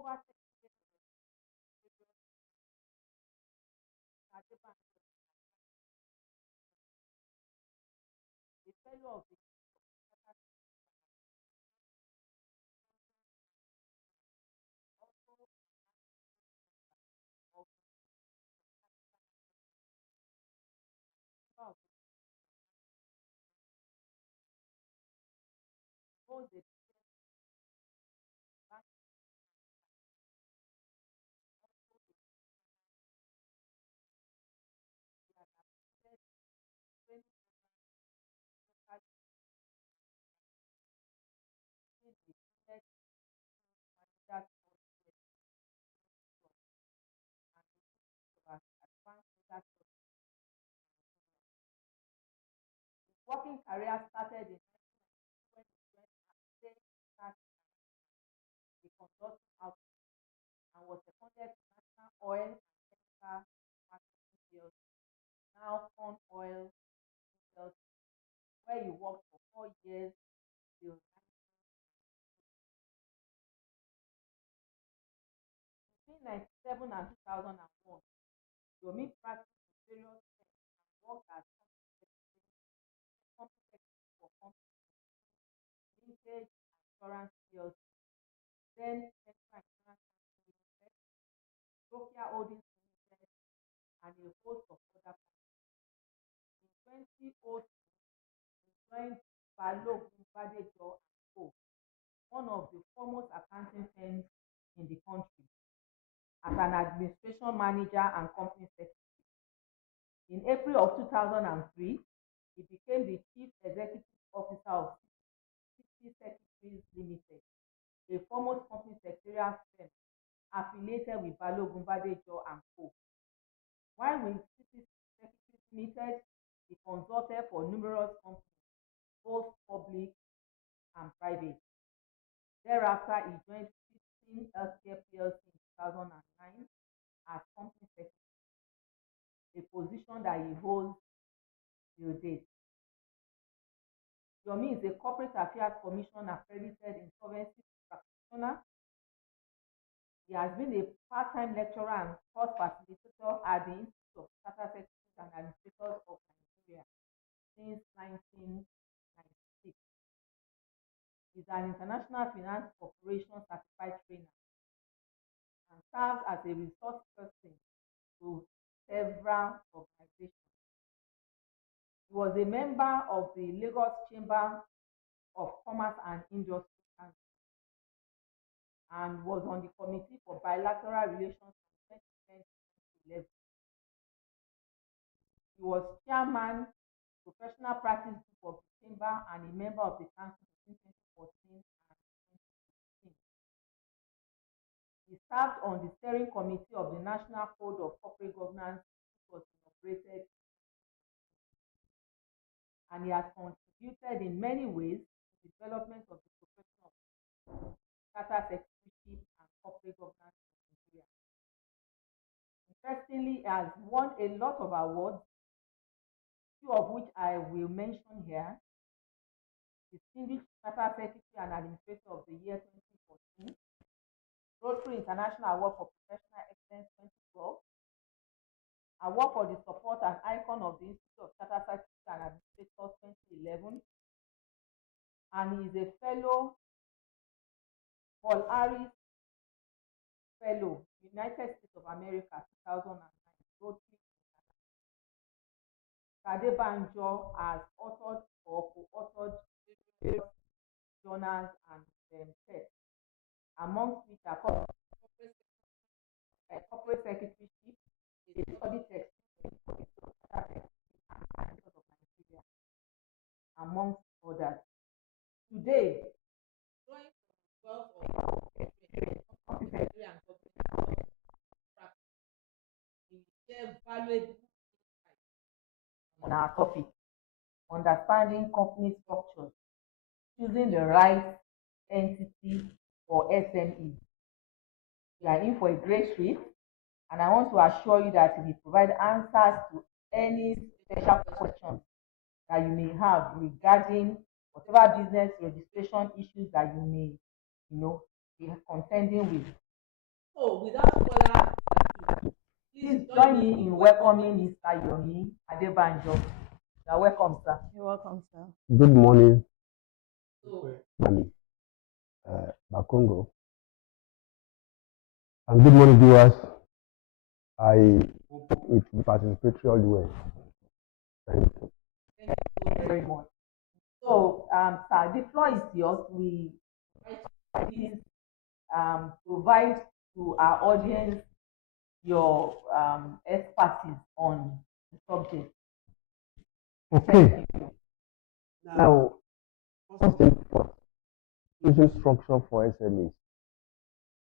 over 10 years Adebanjo, a fellow of the also of holds a bank that affected training local in the village managers and the advanced leadership. His working career started in 1992 when he joined as a consulting outfit and was seconded to National Oil and Chemical Marketing PLC, now Corn Oil PLC, where he worked for 4 years till between 1997 and 2001. Yomi practiced in various firms and worked as company secretary for company Vintage Insurance PLC, then Central Insurance Company Limited, Nokia Holdings Limited, and a host of other companies. In 2002, he joined Umbakogo and Co., one of the foremost accounting firms in the country, as an administration manager and company secretary. In April of 2003, he became the Chief Executive Officer of First Registrars Limited, a foremost company secretarial firm affiliated with Umbakogo and Co. While with First Registrars Limited, he consulted for numerous companies, both public and private. Thereafter, he joined 15 Healthcare PLC in 2009 as company secretary, a position that he holds till date. Yomi is a Corporate Affairs Commission accredited insolvency practitioner. He has been a part-time lecturer and course facilitator at the Institute of Chartered Secretaries and Administrators of Nigeria since 1996. He is an International Finance Corporation certified trainer and serves as a resource person to several organizations. He was a member of the Lagos Chamber of Commerce and Industry Council and was on the Committee for Bilateral Relations from 2010 to 2011. He was chairman, professional practice group of the chamber, and a member of the council between 2014 and 2016. He served on the steering committee of the National Code of Corporate Governance, which was inaugurated, and he has contributed in many ways to the development of the profession of chartered secretaryship and corporate governance in Nigeria. Interestingly, he has won a lot of awards, few of which I will mention here. Distinguished Chartered Secretary and Administrator of the Year 2014, Rotary International Award for Professional Excellence 2012, Award for the Support and Icon of the Institute of Chartered Secretaries and Administrators 2011, and he is a fellow, Paul Harris Fellow, United States of America 2009, Rotary Adebanjo has authored or co-authored various journals and texts, amongst which are corporate secretaryship, a study text of Nigeria, amongst others. Today, drawing from the wealth of experience, company secretary and corporate practice, we share valuable insights on our topic, understanding company structures, choosing the right entity for SMEs. We are in for a great treat, and I want to assure you that we provide answers to any special questions that you may have regarding whatever business registration issues that you may, be contending with. So without further ado, please join me in welcoming Mr. Yomi Adebanjo. You are welcome, sir. You're welcome, sir. Good morning, So, Bakongo. And good morning, viewers. I hope it will participate all the way. Thank you. thank you very much. So, sir, the floor is yours. We please provide to our audience your expertise on the subject. Okay. Now, first thing first, using structure for SMEs.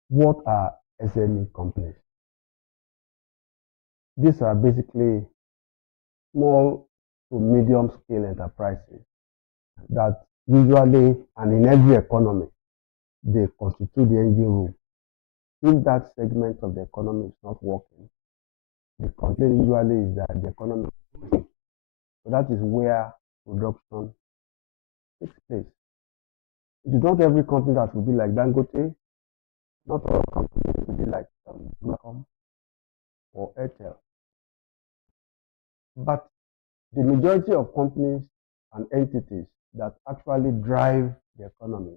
What are SME companies? These are basically small to medium scale enterprises that usually and in every economy they constitute the engine room. If that segment of the economy is not working, the complaint usually is that the economy is working. So that is where production takes place. It is not every company that will be like Dangote, not all companies will be like Umbakogo or Airtel. But the majority of companies and entities that actually drive the economy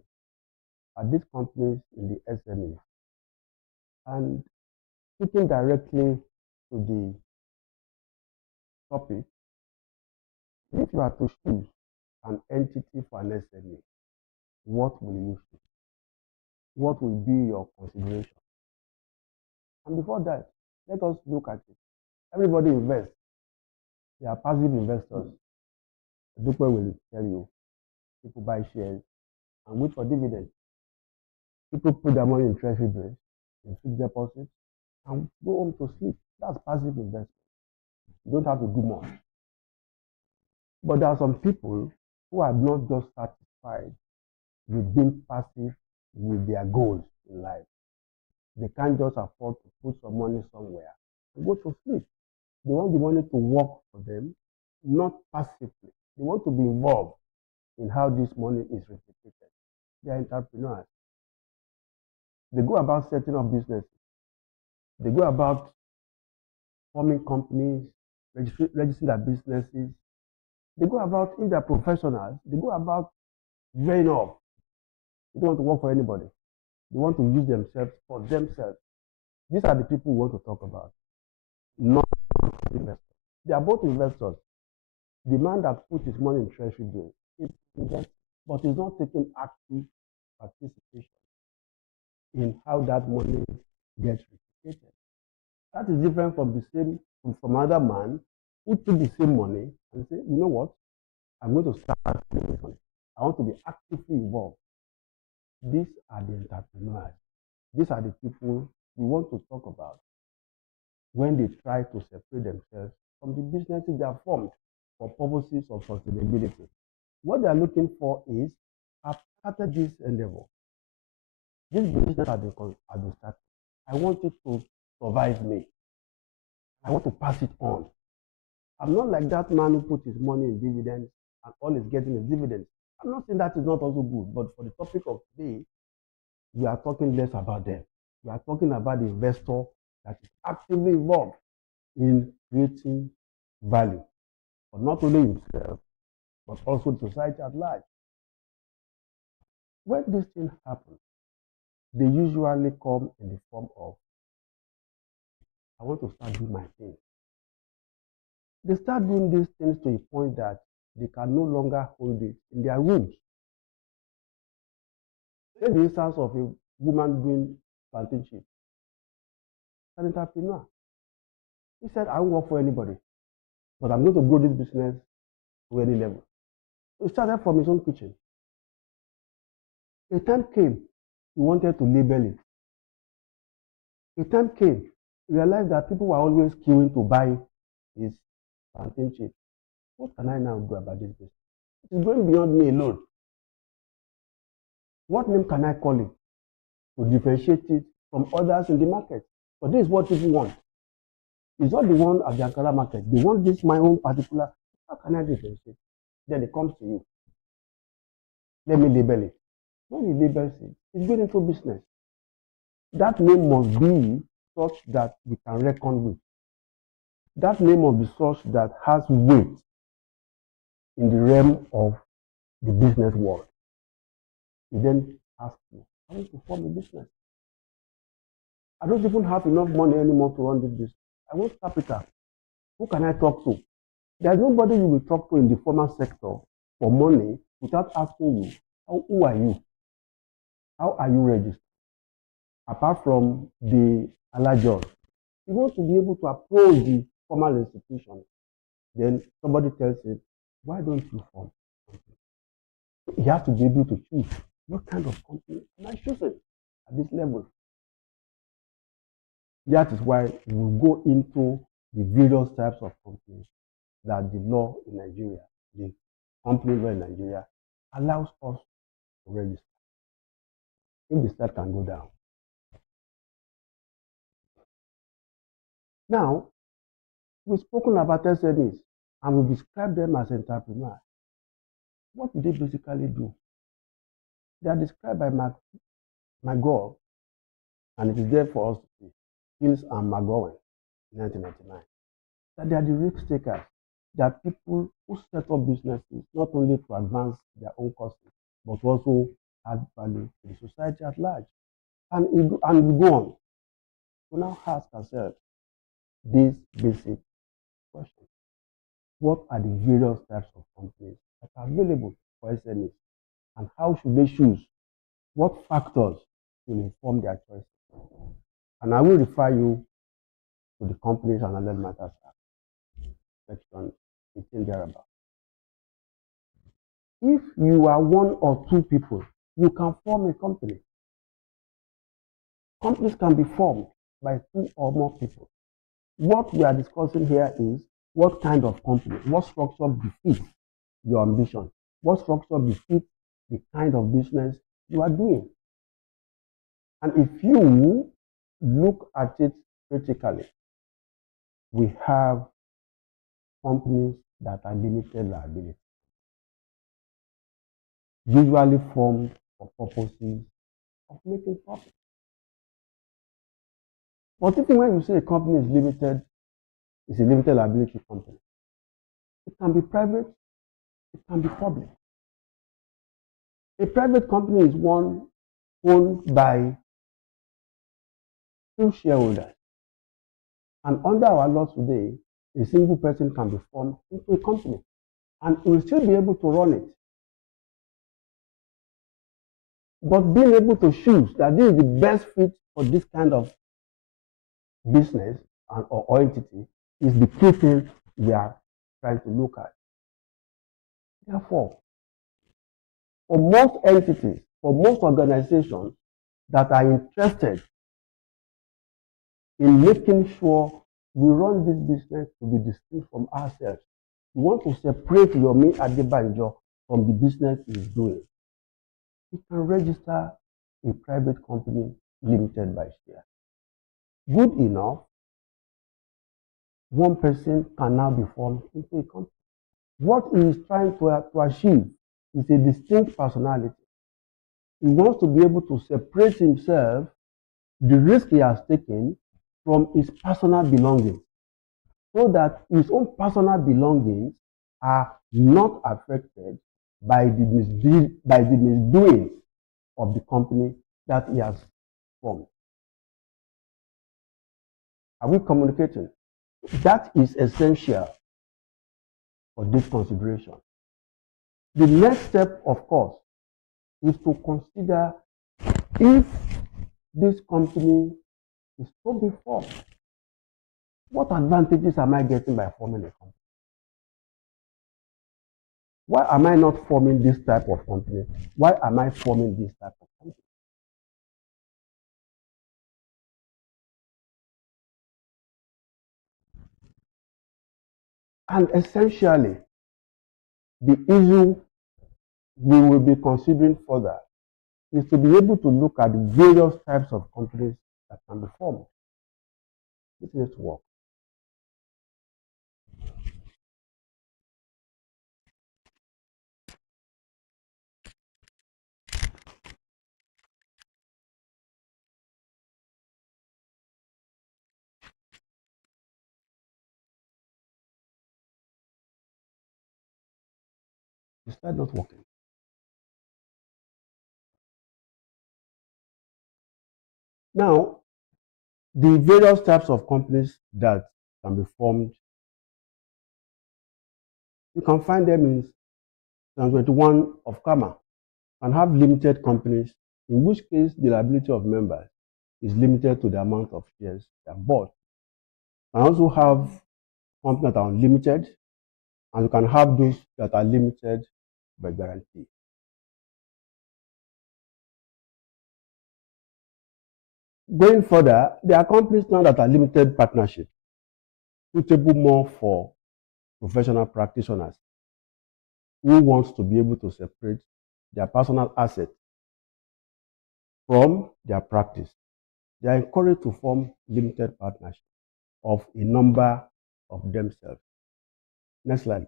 are these companies in the SME. And speaking directly to the topic, if you are to choose an entity for an SME, what will you choose? What will be your consideration? And before that, let us look at it. Everybody invests. They are passive investors. Dupe will tell you, people buy shares and wait for dividends. People put their money in treasury bills, in fixed deposits, and go home to sleep. That's passive investment. You don't have to do much. But there are some people who are not just satisfied with being passive with their goals in life. They can't just afford to put some money somewhere and go to sleep. They want the money to work for them, not passively. They want to be involved in how this money is replicated. They are entrepreneurs. They go about setting up businesses. They go about forming companies, registering their businesses. They go about, if they're professionals, they go about growing up. They don't want to work for anybody. They want to use themselves for themselves. These are the people we want to talk about, not investors. They are both investors. The man that puts his money in treasury bills is investing, but is not taking active participation in how that money gets replicated. That is different from another man who took the same money and say, you know what, I'm going to start this money. I want to be actively involved. These are the entrepreneurs. These are the people we want to talk about when they try to separate themselves from the businesses they are formed for purposes of sustainability. What they are looking for is, I've started this endeavor. This business has been started. I want it to survive me. I want to pass it on. I'm not like that man who put his money in dividends and all he's getting is dividends. I'm not saying that is not also good, but for the topic of today, we are talking less about them. We are talking about the investor that is actively involved in creating value for not only himself, but also the society at large. When these things happen, they usually come in the form of, I want to start doing my thing. They start doing these things to a point that they can no longer hold it in their rooms. Take the instance of a woman doing plantation. An entrepreneur. He said, I won't work for anybody, but I'm going to grow this business to any level. He started from his own kitchen. A time came, he wanted to label it. A time came, he realized that people were always queuing to buy his plantain chips. What can I now do about this business? It's going beyond me alone. What name can I call it to differentiate it from others in the market? But this is what people want. It's not the one at the Ankara market. They want this my own particular. How can I differentiate? Then it comes to you. Let me label it. When he labels it, it's going into business. That name must be such that we can reckon with. That name must be such that has weight in the realm of the business world. You then ask me, I want to form a business. I don't even have enough money anymore to run this business. I want capital. Who can I talk to? There's nobody you will talk to in the formal sector for money without asking you, who are you? How are you registered? Apart from the alajos, you want to be able to approach the formal institution. Then somebody tells you, why don't you form? You have to be able to choose what kind of company am I choosing at this level. That is why we go into the various types of companies that the law in Nigeria, the company law in Nigeria, allows us to register. If the step can go down. Now, we've spoken about SMEs and we've described them as entrepreneurs. What do they basically do? They are described by McGraw, and it is there for us to see, Hills and McGowan, 1999, that they are the risk takers. They are people who set up businesses not only to advance their own causes, but also add value to the society at large. And we go on to now ask ourselves this basic question. What are the various types of companies that are available for SMEs? And how should they choose? What factors will inform their choices? And I will refer you to the Companies and Other Matters Act, section 18 thereabout. If you are one or two people, you can form a company. Companies can be formed by two or more people. What we are discussing here is what kind of company, what structure befits your ambition, what structure befits the kind of business you are doing. And if you look at it critically, we have companies that are limited liability, usually formed for purposes of making profit. But even when you say a company is limited, it's a limited liability company. It can be private, it can be public. A private company is one owned by two shareholders. And under our laws today, a single person can be formed into a company and will still be able to run it. But being able to choose that this is the best fit for this kind of business or entity is the key thing we are trying to look at. Therefore, for most entities, for most organizations that are interested in making sure we run this business to be distinct from ourselves, we want to separate Yomi Adebanjo from the business he's doing. He can register a private company limited by share. Good enough, one person can now be formed into a company. What he is trying to achieve is a distinct personality. He wants to be able to separate himself, the risk he has taken, from his personal belongings, so that his own personal belongings are not affected by the misdoings of the company that he has formed. Are we communicating? That is essential for this consideration. The next step, of course, is to consider if this company is to be formed, what advantages am I getting by forming a company? Why am I not forming this type of company? Why am I forming this type of company? And essentially, the issue we will be considering further is to be able to look at the various types of companies that can be formed. This needs to work. you start not working. Now, the various types of companies that can be formed, you can find them in Section 21 of CAMA, and have limited companies, in which case the liability of members is limited to the amount of shares they have bought. You can also have companies that are unlimited, and you can have those that are limited by guarantee. Going further, there are companies now that are limited partnership, suitable more for professional practitioners who wants to be able to separate their personal assets from their practice. They are encouraged to form limited partnership of a number of themselves. Next slide.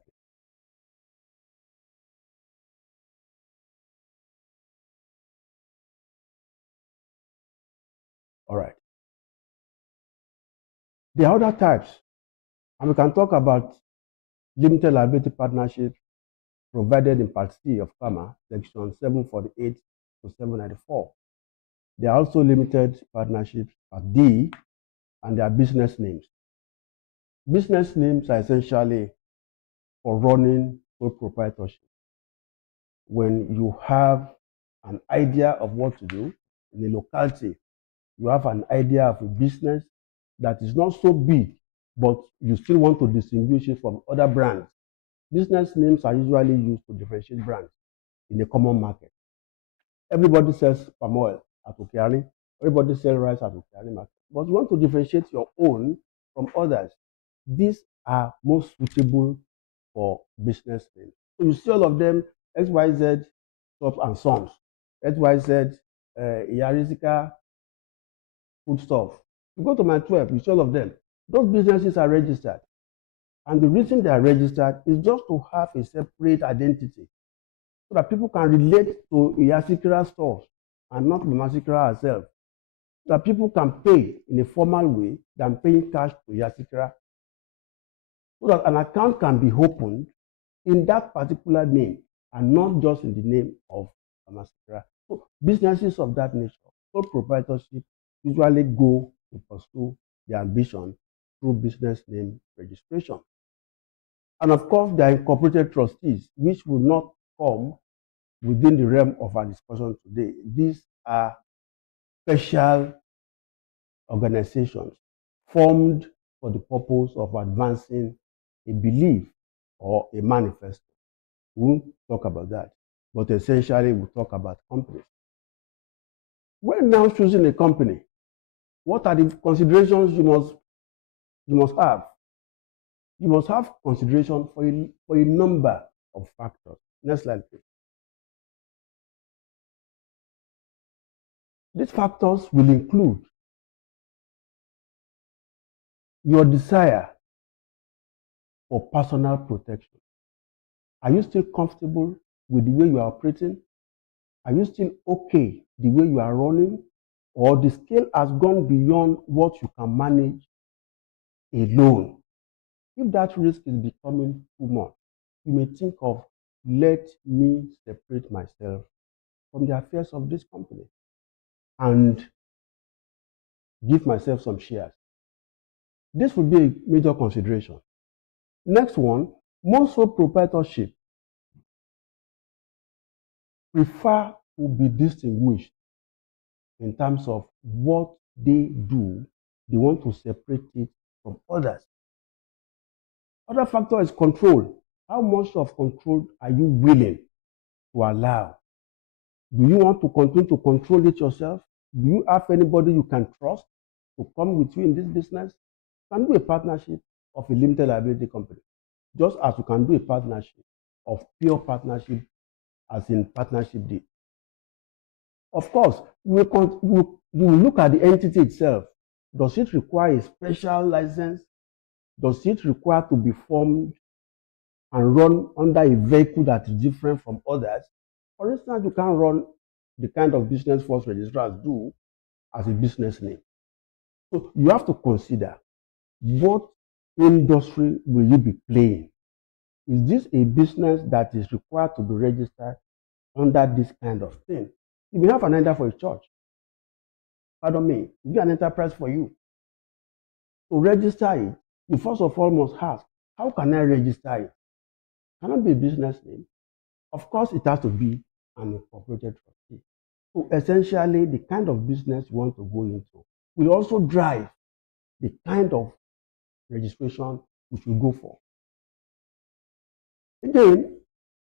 All right. There are other types, and we can talk about limited liability partnerships provided in Part C of CAMA, Section 748 to 794. There are also limited partnerships at D, and there are business names. Business names are essentially for running sole proprietorship. When you have an idea of what to do in a locality, you have an idea of a business that is not so big, but you still want to distinguish it from other brands. Business names are usually used to differentiate brands in a common market. Everybody sells palm oil at Okeani. Everybody sells rice at Okeani market. But you want to differentiate your own from others. These are most suitable for business names. So you see all of them, XYZ Shop and Sons, XYZ Yarizika Foodstuff. You go to my 12, you see all of them. Those businesses are registered. And the reason they are registered is just to have a separate identity so that people can relate to Yasikira stores and not Masikira herself. So that people can pay in a formal way than paying cash to Yasikira. So that an account can be opened in that particular name and not just in the name of Masikira. So businesses of that nature, sole proprietorship, usually go to pursue their ambition through business name registration. And of course, there are incorporated trustees, which will not come within the realm of our discussion today. These are special organizations formed for the purpose of advancing a belief or a manifesto. We won't talk about that, but essentially we'll talk about companies. When now choosing a company, what are the considerations you must have? You must have consideration for a number of factors. Next slide, please. These factors will include your desire for personal protection. Are you still comfortable with the way you are operating? Are you still okay the way you are running? Or the scale has gone beyond what you can manage alone? If that risk is becoming too much, you may think of, let me separate myself from the affairs of this company and give myself some shares. This would be a major consideration. Next one, most sole proprietorship prefer to be distinguished in terms of what they do. They want to separate it from others. Other factor is control. How much of control are you willing to allow? Do you want to continue to control it yourself? Do you have anybody you can trust to come with you in this business? You can do a partnership of a limited liability company, just as you can do a partnership of pure partnership, as in partnership deed. Of course, you will look at the entity itself. Does it require a special license? Does it require to be formed and run under a vehicle that is different from others? For instance, you can't run the kind of business First Registrars do as a business name. So you have to consider what industry will you be playing? is this a business that is required to be registered under this kind of thing? If you have an enter for a church, pardon me, if you an enterprise for you, to register it, you first of all must ask, how can I register it? Can it be a business name? Of course, it has to be an incorporated trustee. So essentially, the kind of business you want to go into will also drive the kind of registration you should go for. Again,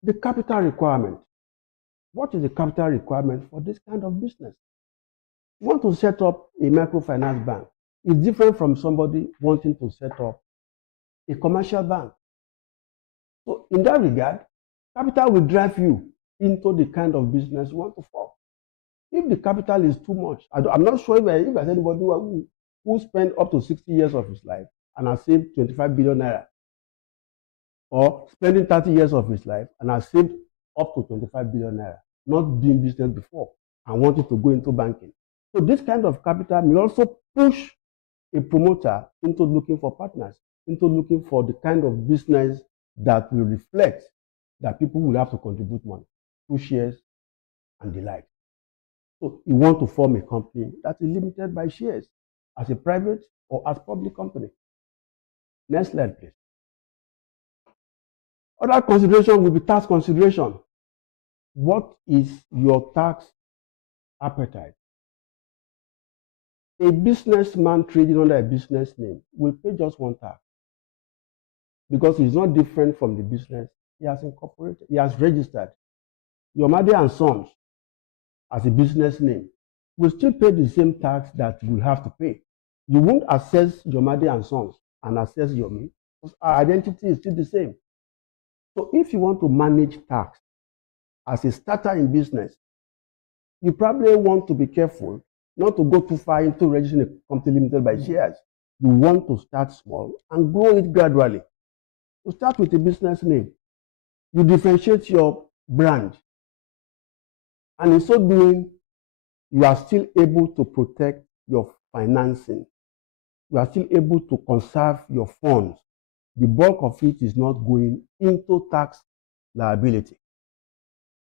the capital requirement. What is the capital requirement for this kind of business? You want to set up a microfinance bank. It's different from somebody wanting to set up a commercial bank. So in that regard, capital will drive you into the kind of business you want to form. If the capital is too much, I'm not sure if there's anybody who spent up to 60 years of his life and has saved 25 billion naira, or spending 30 years of his life and has saved up to 25 billion naira, not doing business before and wanting to go into banking. So this kind of capital may also push a promoter into looking for partners, into looking for the kind of business that will reflect that people will have to contribute money through shares and the like. So you want to form a company that is limited by shares as a private or as public company. Next slide, please. Other consideration will be tax consideration. What is your tax appetite? A businessman trading under a business name will pay just one tax because it's not different from the business he has incorporated, he has registered. Yomi and Sons, as a business name, will still pay the same tax that you have to pay. You won't assess Yomi and Sons and assess Yomi because our identity is still the same. So if you want to manage tax as a starter in business, you probably want to be careful not to go too far into registering a company limited by shares. You want to start small and grow it gradually. You start with a business name. You differentiate your brand. And in so doing, you are still able to protect your financing. You are still able to conserve your funds. The bulk of it is not going into tax liability.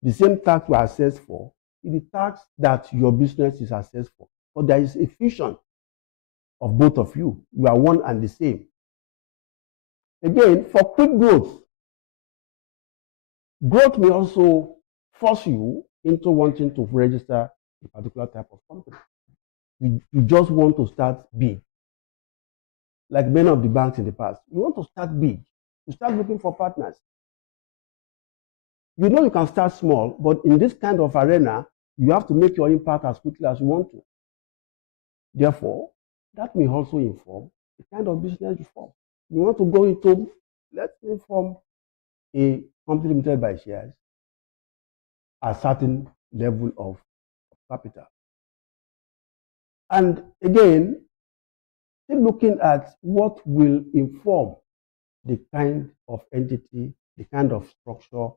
The same tax you are assessed for is the tax that your business is assessed for. But there is a fusion of both of you. You are one and the same. Again, for quick growth, growth may also force you into wanting to register a particular type of company. You just want to start big. Like many of the banks in the past, you want to start big. You start looking for partners. You know you can start small, but in this kind of arena, you have to make your impact as quickly as you want to. Therefore, that may also inform the kind of business you form. You want to go into, let's say, form a company limited by shares, a certain level of capital. And again, still looking at what will inform the kind of entity, the kind of structure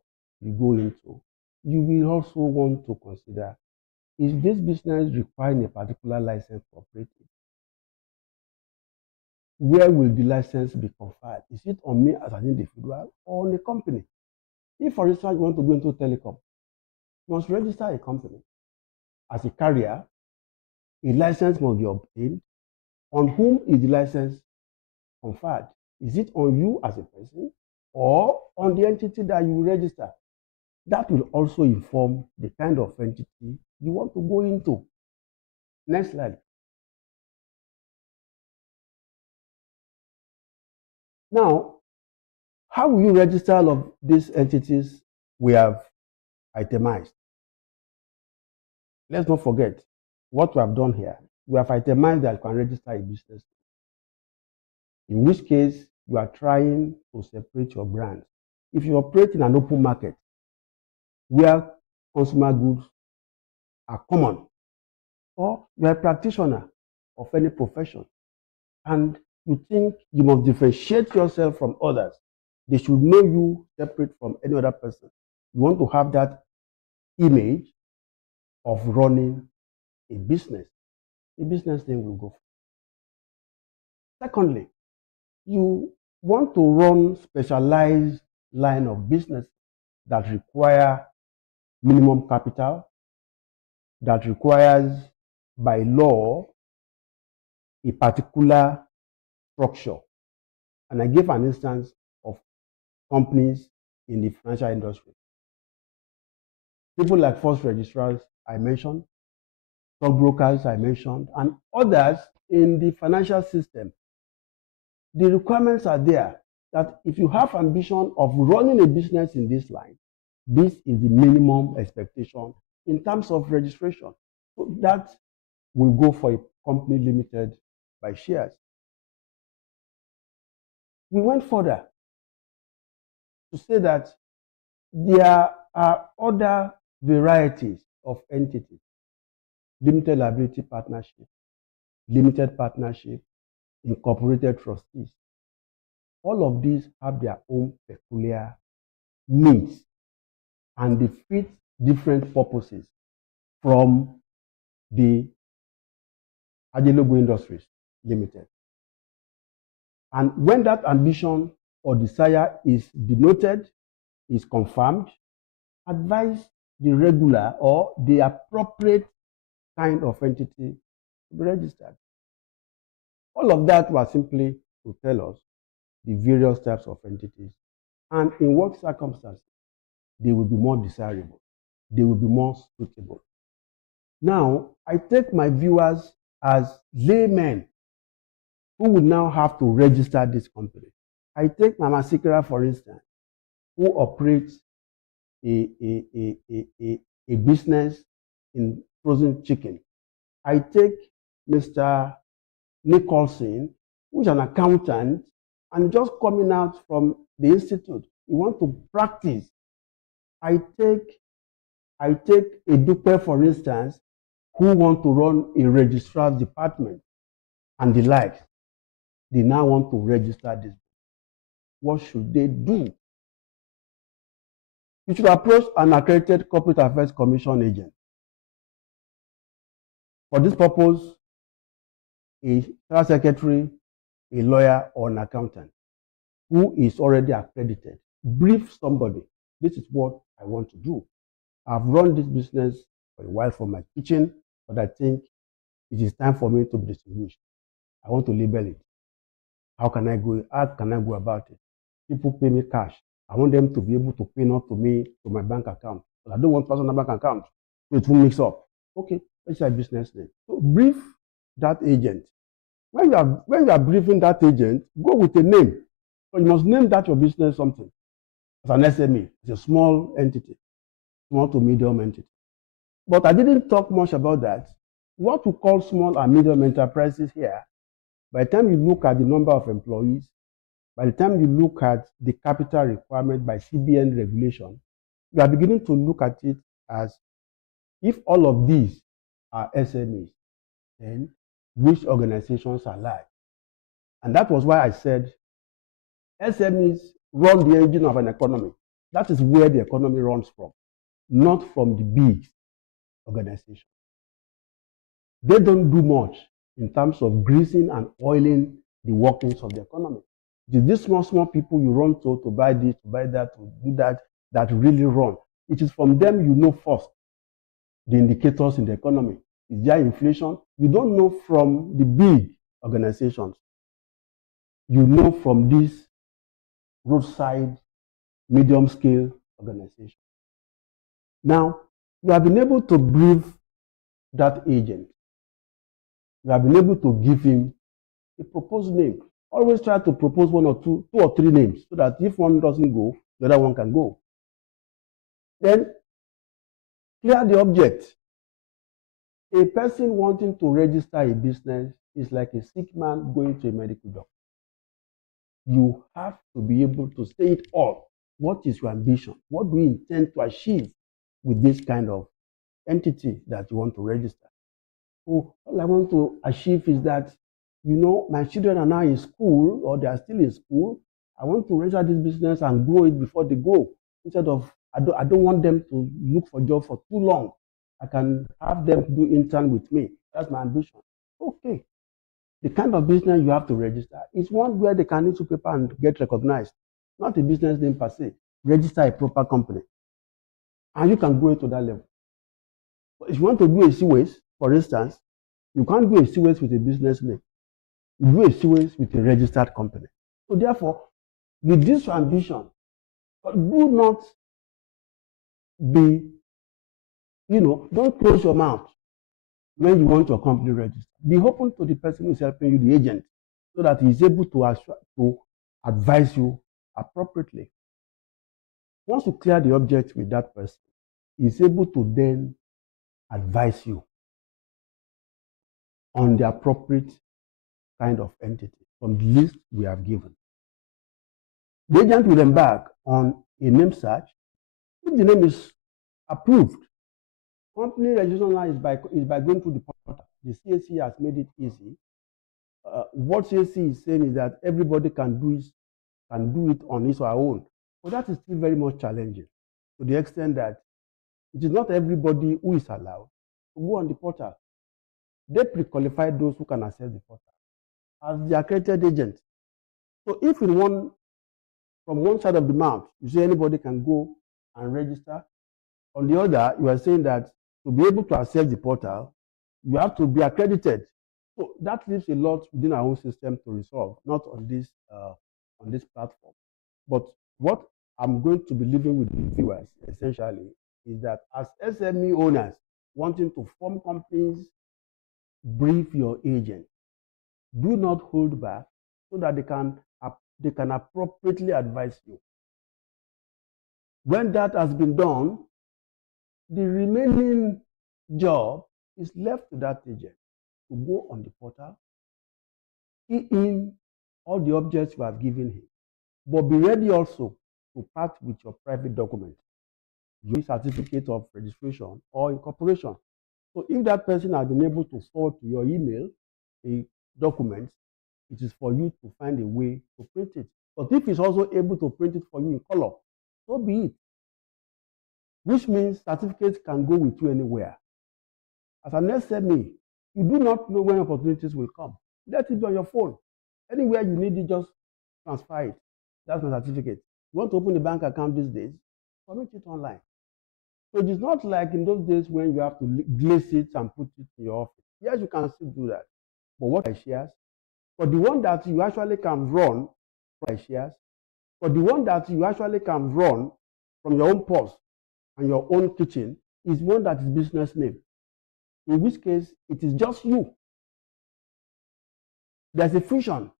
you go into, you will also want to consider, is this business requiring a particular license to operate it? Where will the license be conferred? Is it on me as an individual or on a company? If, for instance, you want to go into telecom, you must register a company. As a carrier, a license must be obtained. On whom is the license conferred? Is it on you as a person or on the entity that you register? That will also inform the kind of entity you want to go into. Next slide. Now, how will you register all of these entities we have itemized? Let's not forget what we have done here. We have itemized that you can register a business, in which case you are trying to separate your brands. If you operate in an open market where consumer goods are common, or you are a practitioner of any profession and you think you must differentiate yourself from others, they should know you separate from any other person. You want to have that image of running a business name will go. Secondly, you want to run specialized line of business that require minimum capital, that requires by law a particular structure. And I gave an instance of companies in the financial industry. People like First Registrars, I mentioned, stockbrokers, I mentioned, and others in the financial system. The requirements are there that if you have ambition of running a business in this line, this is the minimum expectation in terms of registration. So that will go for a company limited by shares. We went further to say that there are other varieties of entities: limited liability partnership, limited partnership, incorporated trustees. All of these have their own peculiar needs and they fit different purposes from the Ajelogo Industries Limited. And when that ambition or desire is denoted, is confirmed, advise the regular or the appropriate kind of entity to be registered. All of that was simply to tell us the various types of entities and in what circumstances they will be more desirable, they will be more suitable. Now, I take my viewers as laymen who will now have to register this company. I take Mama Sikira, for instance, who operates a business in frozen chicken. I take Mr. Nicholson, who is an accountant and just coming out from the institute. He wants to practice. I take Edupe, for instance, who want to run a registrar's department and the likes. They now want to register this. What should they do? You should approach an accredited Corporate Affairs Commission agent. For this purpose, a Federal Secretary, a lawyer, or an accountant who is already accredited. Brief somebody. This is what I want to do. I've run this business for a while from my kitchen, but I think it is time for me to be distinguished. I want to label it. How can I go about it? People pay me cash. I want them to be able to pay not to me, to my bank account. But I don't want personal bank account. So it will mix up. Okay, let's say a business name. So brief that agent. When you are briefing that agent, go with a name. So you must name that your business something. As an SME, it's a small entity, small to medium entity. But I didn't talk much about that. What we call small and medium enterprises here, by the time you look at the number of employees, by the time you look at the capital requirement by CBN regulation, you are beginning to look at it as if all of these are SMEs, then which organizations are live? And that was why I said SMEs run the engine of an economy. That is where the economy runs from, not from the big organizations. They don't do much in terms of greasing and oiling the workings of the economy. It is these small people you run to buy this, to buy that, to do that, that really run. It is from them you know first the indicators in the economy. Is there inflation? You don't know from the big organizations. You know from these roadside, medium-scale organizations. Now, you have been able to brief that agent. You have been able to give him a proposed name. Always try to propose two or three names so that if one doesn't go, the other one can go. Then clear the object. A person wanting to register a business is like a sick man going to a medical doctor. You have to be able to say it all. What is your ambition? What do you intend to achieve with this kind of entity that you want to register? So all I want to achieve is that, my children are now in school or they are still in school. I want to register this business and grow it before they go. Instead of, I don't want them to look for jobs for too long. I can have them do intern with me. That's my ambition. Okay. The kind of business you have to register is one where they can issue paper and get recognized. not a business name per se. Register a proper company, and you can go into that level. But if you want to do a SMEs, for instance, you can't do a SMEs with a business name. You do a SMEs with a registered company. So therefore, with this ambition, do not be, don't close your mouth when you want your company registered. Be open to the person who is helping you, the agent, so that he is able to advise you appropriately. Once you clear the object with that person, he is able to then advise you on the appropriate kind of entity from the list we have given. The agent will embark on a name search. If the name is approved, company registration now is by going through the portal. The CAC has made it easy. What CAC is saying is that everybody can do it on his or her own. But that is still very much challenging, to the extent that it is not everybody who is allowed to go on the portal. They pre-qualify those who can access the portal as the accredited agent. So if from one side of the mouth, you say anybody can go and register, on the other, you are saying that to be able to access the portal, you have to be accredited. So that leaves a lot within our own system to resolve, not on this platform. But what I'm going to be leaving with the viewers, essentially, is that as SME owners wanting to form companies, brief your agent. Do not hold back so that they can appropriately advise you. When that has been done, the remaining job is left to that agent to go on the portal, key in all the objects you have given him, but be ready also to part with your private document, your certificate of registration or incorporation. So if that person has been able to forward to your email a document, it is for you to find a way to print it. But if he's also able to print it for you in color, so be it. Which means certificates can go with you anywhere. As an SME, you do not know when opportunities will come. Let it be on your phone. Anywhere you need it, just transfer it. That's my certificate. You want to open a bank account these days, submit it online. So it is not like in those days when you have to glaze it and put it in your office. Yes, you can still do that. But what I shares, for the one that you actually can run from shares, for the one that you actually can run from your own purse and your own kitchen, is one that is business name. In which case, it is just you. There's a fusion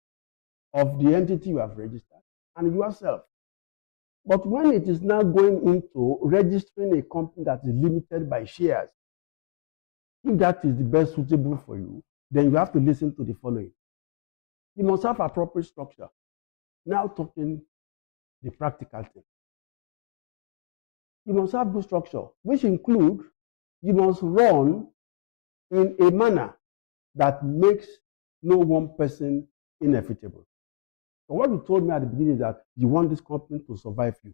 of the entity you have registered and yourself. But when it is now going into registering a company that is limited by shares, if that is the best suitable for you, then you have to listen to the following. You must have appropriate structure. Now talking the practical thing. You must have good structure, which include you must run in a manner that makes no one person inevitable. So what you told me at the beginning is that you want this company to survive you,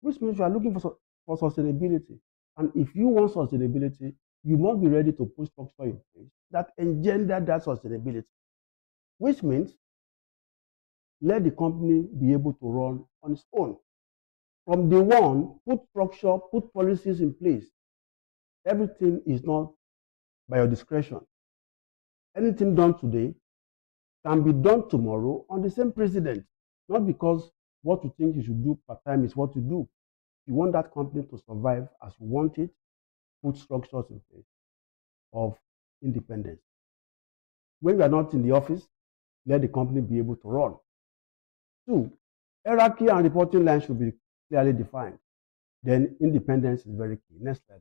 which means you are looking for sustainability. And if you want sustainability, you must be ready to put structure in place that engender that sustainability, which means let the company be able to run on its own. From day one, put structure, put policies in place. Everything is not by your discretion. Anything done today can be done tomorrow on the same precedent, not because what you think you should do part-time is what you do. You want that company to survive as you want it, put structures in place of independence. When you are not in the office, let the company be able to run. 2, hierarchy and reporting lines should be clearly defined. Then independence is very key. Next slide.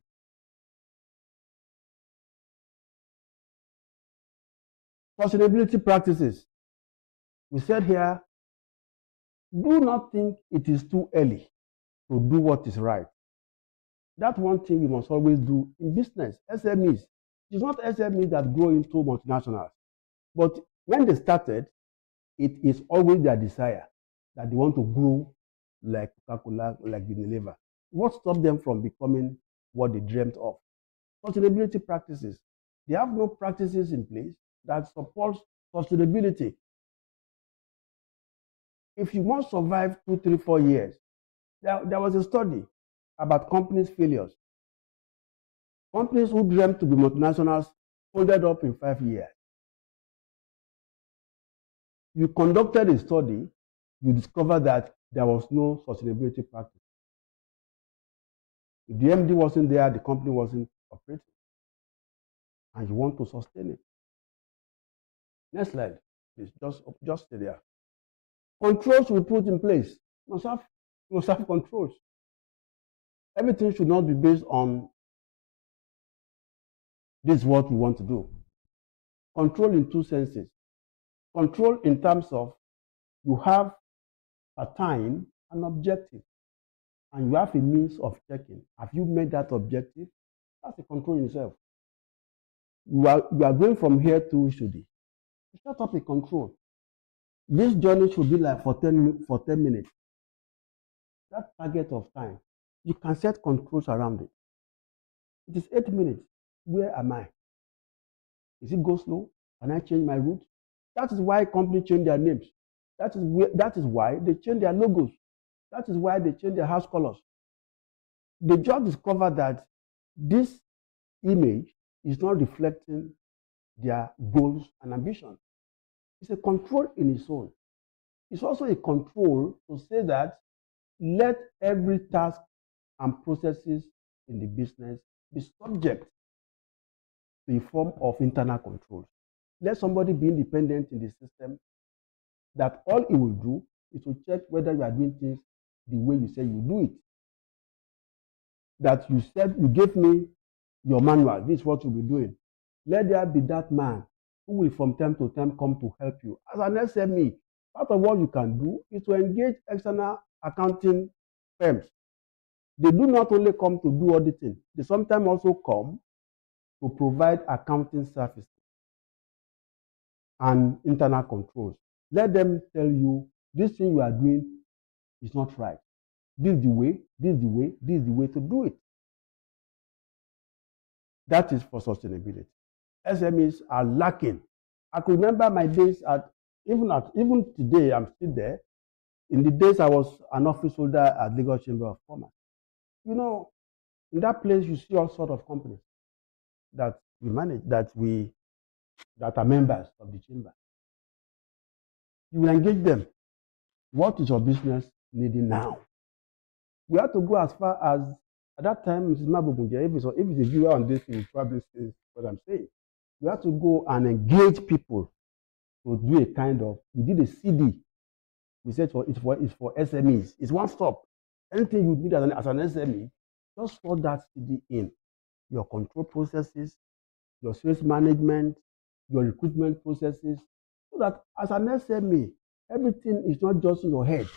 Sustainability practices. We said here, do not think it is too early to do what is right. That's one thing we must always do in business. SMEs. It's not SMEs that grow into multinationals. But when they started, it is always their desire that they want to grow like Coca-Cola, like Unilever. What stopped them from becoming what they dreamt of? Sustainability practices. They have no practices in place that support sustainability. If you must survive 2, 3, 4 years, there was a study about companies' failures. Companies who dreamt to be multinationals folded up in 5 years. You conducted a study, you discovered that there was no sustainability practice. If the MD wasn't there, the company wasn't operating. And you want to sustain it. Next slide, please. Just stay there. Controls we put in place. You must have controls. Everything should not be based on this is what we want to do. Control in two senses. Control in terms of you have a time, an objective, and you have a means of checking. Have you met that objective? That's a control in itself. You are going from here to Ushudi. Set up a control. This journey should be like for 10 minutes. That target of time, you can set controls around it. It is 8 minutes. Where am I? Is it go slow? Can I change my route? That is why companies change their names. That is why they change their logos. That is why they change their house colors. They just discovered that this image is not reflecting their goals and ambitions. It's a control in its own. It's also a control to say that let every task and processes in the business be subject to a form of internal controls. Let somebody be independent in the system that all he will do is to check whether you are doing things the way you say you do it. That you said, you gave me your manual, this is what you'll be doing. Let there be that man who will from time to time come to help you. As an SME, part of what you can do is to engage external accounting firms. They do not only come to do auditing, they sometimes also come to provide accounting services and internal controls. Let them tell you, this thing you are doing is not right. This is the way, this is the way, this is the way to do it. That is for sustainability. SMEs are lacking. I could remember my days even today, I'm still there. In the days I was an office holder at Lagos Chamber of Commerce. You know, in that place, you see all sorts of companies that we manage, that are members of the chamber. You will engage them. What is your business needing now? We have to go as far as, at that time, Mrs. Mabugunja, if it's a viewer on this, you will probably see what I'm saying. We have to go and engage people to do a kind of, we did a CD. We said it's for SMEs. It's one stop. Anything you need as an SME, just slot that CD in. Your control processes, your sales management, your recruitment processes, so that as an SME, everything is not just in your head.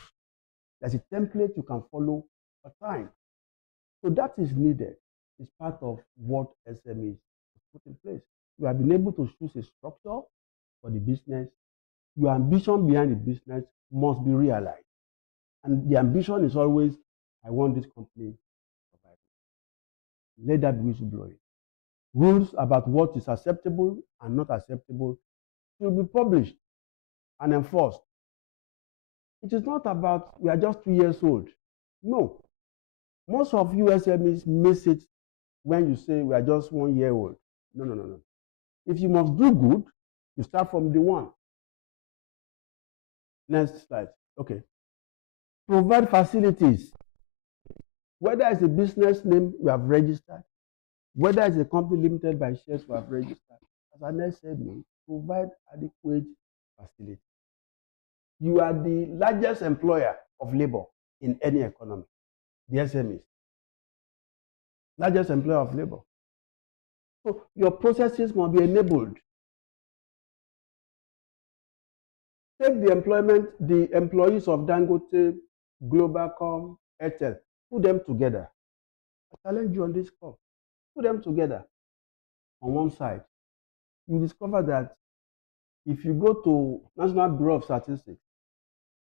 There's a template you can follow for time. So that is needed. It's part of what SMEs put in place. You have been able to choose a structure for the business. Your ambition behind the business must be realized. And the ambition is always, I want this company to survive. Let that be whistleblowing. Rules about what is acceptable and not acceptable should be published and enforced. It is not about we are just 2 years old. No. Most of you SMEs miss it when you say we are just 1 year old. No. If you must do good, you start from the one. Next slide. Okay. Provide facilities. Whether it's a business name we have registered, whether it's a company limited by shares we have registered, as an SME, provide adequate facilities. You are the largest employer of labor in any economy, the SMEs. Largest employer of labor. So your processes must be enabled. Take the employees of Dangote, Globalcom, Airtel, put them together. I challenge you on this call. Put them together on one side. You discover that if you go to National Bureau of Statistics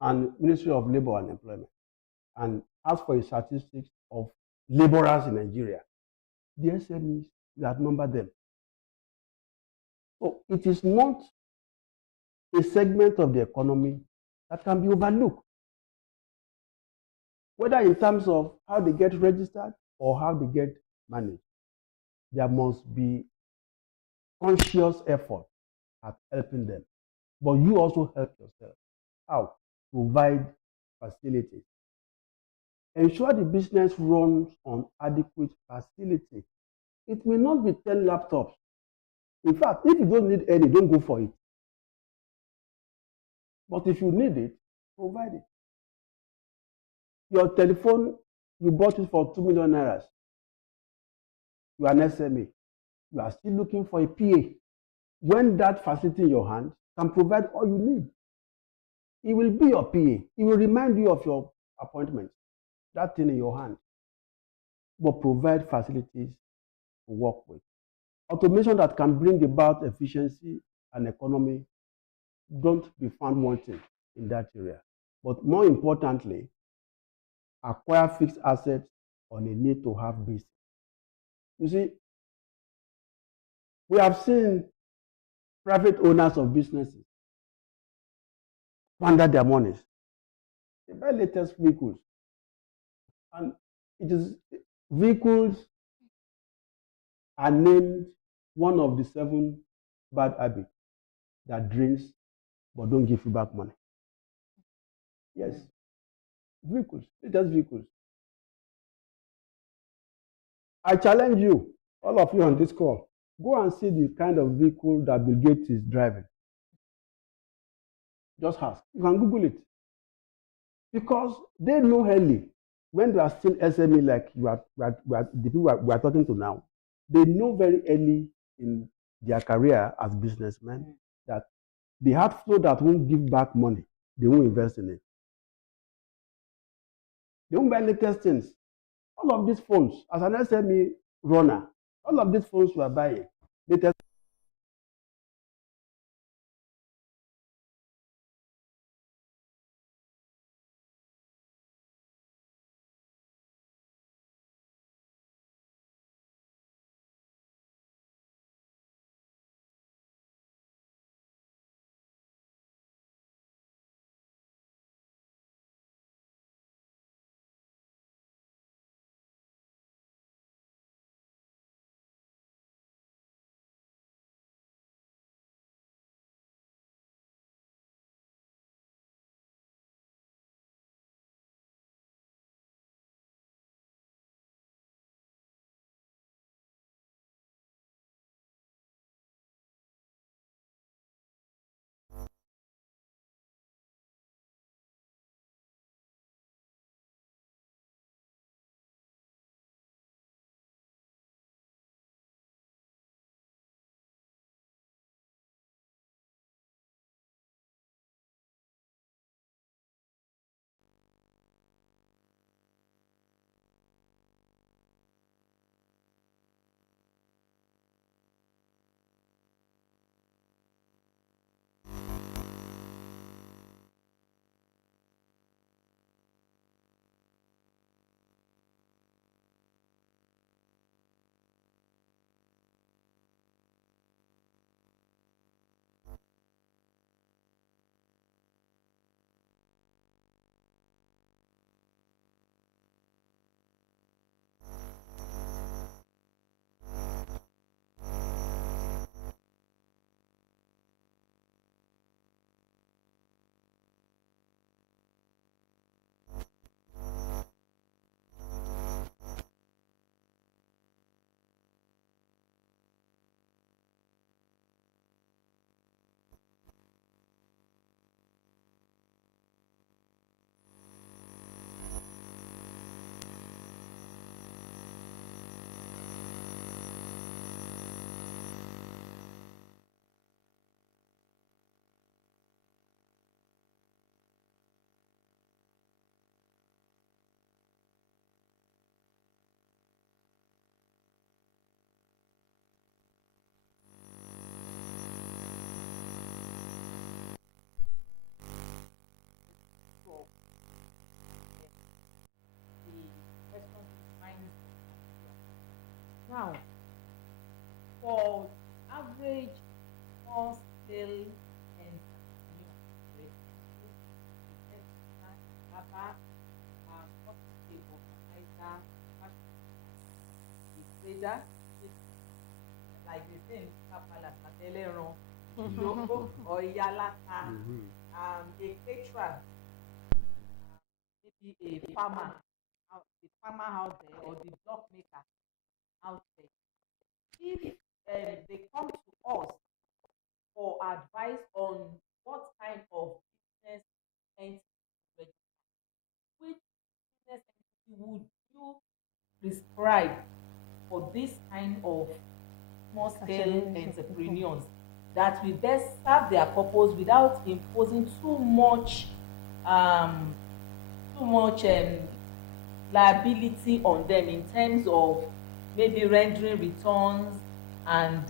and Ministry of Labor and Employment and ask for a statistics of laborers in Nigeria, the SMEs, you outnumber them. So it is not a segment of the economy that can be overlooked, whether in terms of how they get registered or how they get managed. There must be conscious effort at helping them. But you also help yourself. How? Provide facilities. Ensure the business runs on adequate facility. It may not be 10 laptops. In fact, if you don't need any, don't go for it. But if you need it, provide it. Your telephone, you bought it for 2 million naira. You are an SME. You are still looking for a PA. When that facility in your hand can provide all you need, it will be your PA. It will remind you of your appointment, that thing in your hand. But provide facilities to work with. Automation that can bring about efficiency and economy, don't be found wanting in that area. But more importantly, acquire fixed assets on a need-to-have basis. You see, we have seen private owners of businesses squander their monies. They buy latest vehicles, and it is vehicles are named one of the 7 bad habits that drains but don't give you back money. Yes, vehicles, latest vehicles. I challenge you, all of you on this call, go and see the kind of vehicle that Bill Gates is driving. Just ask. You can Google it. Because they know early, when they are still SME like the people we are talking to now, they know very early in their career as businessmen that the hard flow that won't give back money, they won't invest in it. They won't buy latest things. All of these phones, as an SME runner, all of these phones we are buying, latest. Now, for average small scale entrepreneur, ẹja, like they say in Kapala, Mateleron, Loko, or Yalata, a caterer, maybe a farmer, the farmer out there, or the block maker out there. If they come to us for advice on what kind of business entity to register, which business entity would you prescribe for this kind of small scale entrepreneurs that will best serve their purpose without imposing um, too much liability on them in terms of maybe rendering returns and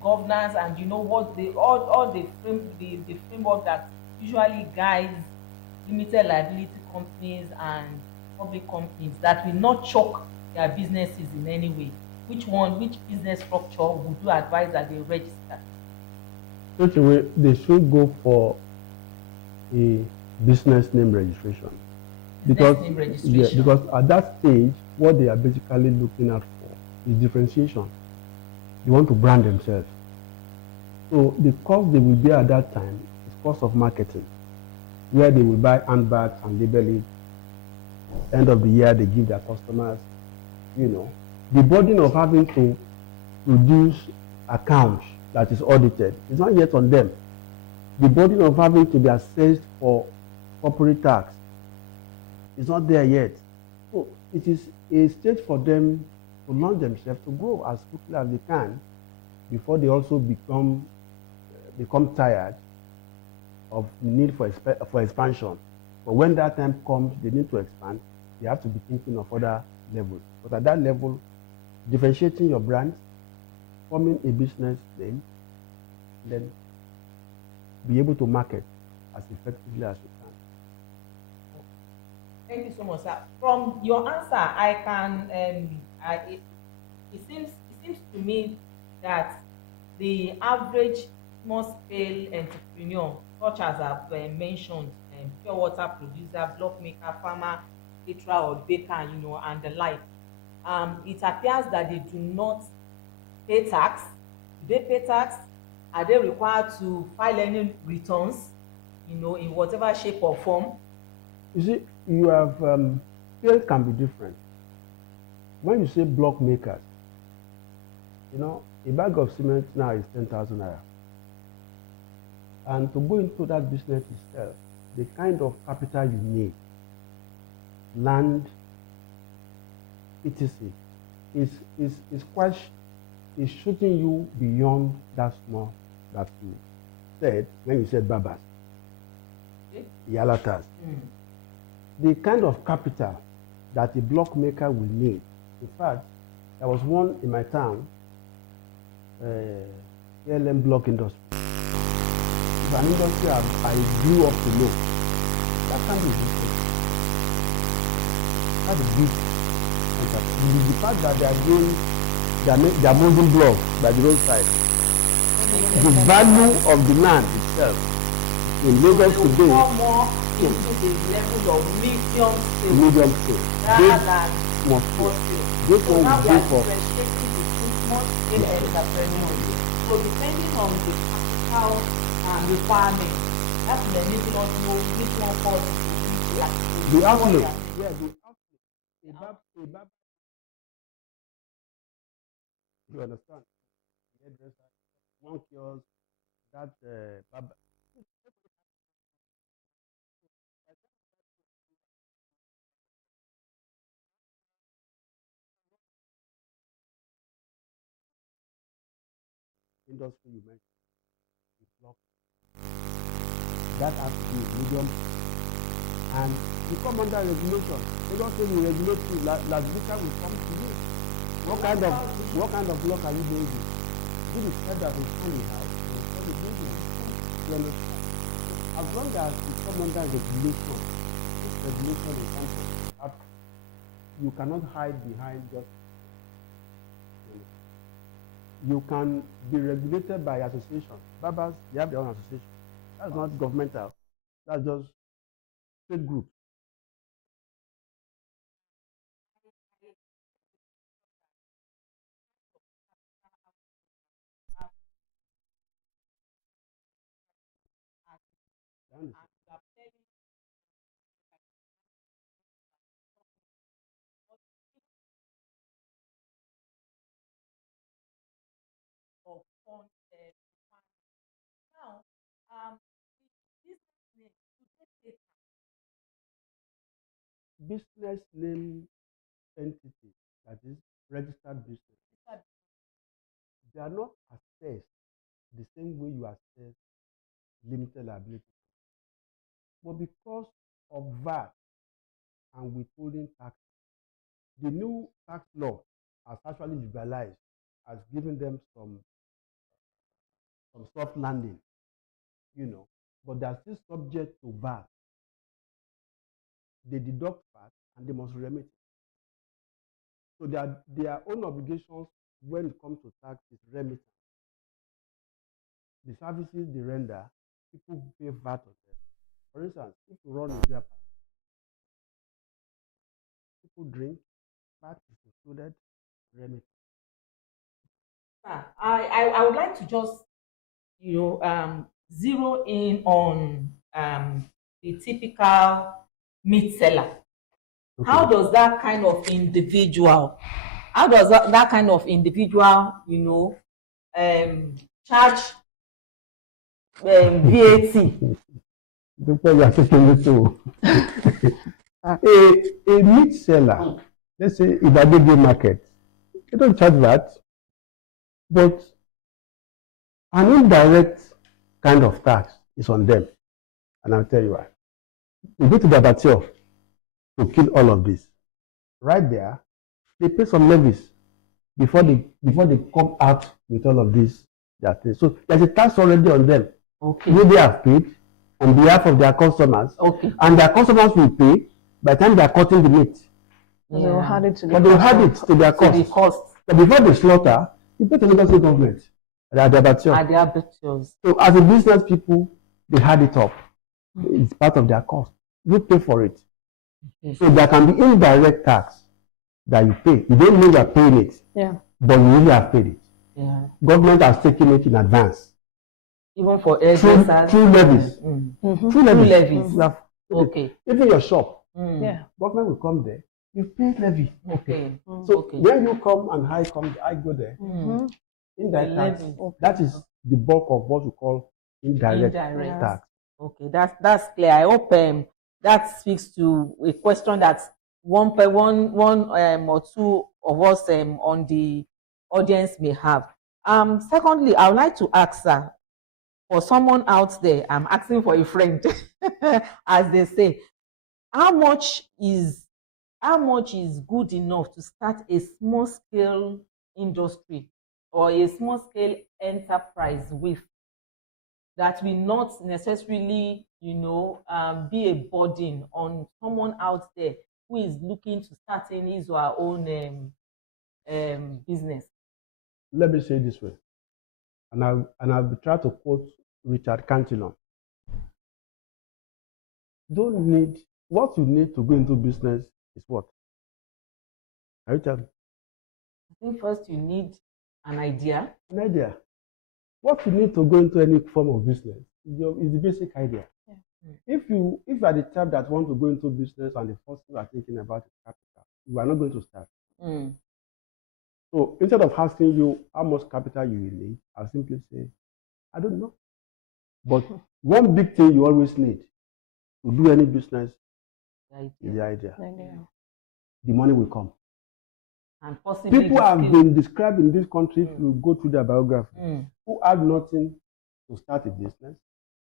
governance, and you know what the all the framework that usually guides limited liability companies and public companies that will not choke their businesses in any way. Which business structure would you advise that they register? Such a way, they should go for a business name registration. Because, Business name registration. yeah, because at that stage, what they are basically looking at for is differentiation. They want to brand themselves. So the cost they will bear at that time is cost of marketing, where they will buy handbags and label it. End of the year, they give their customers, the burden of having to produce accounts that is audited is not yet on them. The burden of having to be assessed for corporate tax is not there yet. So it is a stage for them to launch themselves, to grow as quickly as they can before they also become tired of the need for expansion. But when that time comes, they need to expand, they have to be thinking of other levels. But at that level, differentiating your brand, forming a business name, then be able to market as effectively as you can. Thank you so much, sir. From your answer, I can it seems to me that the average small scale entrepreneur, such as I've mentioned, pure water producer, block maker, farmer, caterer or baker, and the like, it appears that they do not pay tax. Do they pay tax? Are they required to file any returns, in whatever shape or form? You see, you have scale can be different. When you say block makers, a bag of cement now is 10,000 naira. And to go into that business itself, the kind of capital you need, land, etc., is shooting you beyond that small that you said when you said Babas, Yalatas. The kind of capital that a block maker will need. In fact, there was one in my town, ALM block industry. It's an industry I grew up to know. That can be different. That's a big enterprise. The fact that they are doing, they are moving blocks by the roadside. The value of the land itself in Lagos today. Into the level of medium scale. Medium scale. Rather than small scale. So now we are differentiating between small scale entrepreneurs. So depending on the capital requirement, that will enable us to know which one falls into the outlay. Yeah, the outlay. You understand? One kiosk, that industry you mentioned is block. That has to be medium, and you come under regulation. They don't say we regulate you. Ladvika will come to you. What kind of block are you building? This is said that it's only house. You understand? As long as you come under regulation, this regulation is something you cannot hide behind just. You can be regulated by association. Barbers, they have their own association. That's not governmental. That's just trade group. business name entity, that is registered business, they are not assessed the same way you assess limited liability. But because of VAT and withholding tax, the new tax law has actually liberalized, has given them some soft landing, but they are still subject to VAT. They deduct VAT and they must remit. So their own obligations when it comes to tax is remittance. The services they render, people pay VAT on them. For instance, if you run a beer park, people drink, VAT is included, remittance. I would like to just zero in on the typical meat seller. Okay. How does that kind of individual charge VAT? Because you are taking it to a meat seller, let's say if I did the market, they don't charge that, but an indirect kind of tax is on them. And I'll tell you why. You go to the abattoir to kill all of this. Right there, they pay some levies before they come out with all of this. So there's a tax already on them. Okay. They have paid on behalf of their customers. Okay. And their customers will pay by the time they are cutting the meat. Yeah. They will add it to their cost. But before they slaughter, you pay to the local government at the abattoirs. So as a business people, they had it up. It's part of their cost. You pay for it. Okay. So there can be indirect tax that you pay. You don't know you are paying it. Yeah. But you really have paid it. Yeah. Government has taken it in advance. Even for hairdressers. Through levies. Mm-hmm. Through levies. Okay. Even your shop. Yeah. Government will come there. You pay levy. Okay. So when you come and I go there. Indirect tax. That is the bulk of what we call indirect tax. Okay, that's clear. I hope that speaks to a question that one or two of us on the audience may have. Secondly, I would like to ask for someone out there, I'm asking for a friend, as they say, how much is good enough to start a small scale industry or a small scale enterprise with, that will not necessarily, be a burden on someone out there who is looking to start in his or her own business? Let me say it this way, and I'll try to quote Richard Cantillon. What you need to go into business is what? Richard? I think first you need an idea. An idea. What you need to go into any form of business is the basic idea. Yeah. If you are the type that want to go into business and the first thing you are thinking about is capital, you are not going to start. So instead of asking you how much capital you will need, I'll simply say, I don't know. But one big thing you always need to do any business is the idea. The money will come. And possibly people have been described in this country, if you go through their biography, who had nothing to start a business.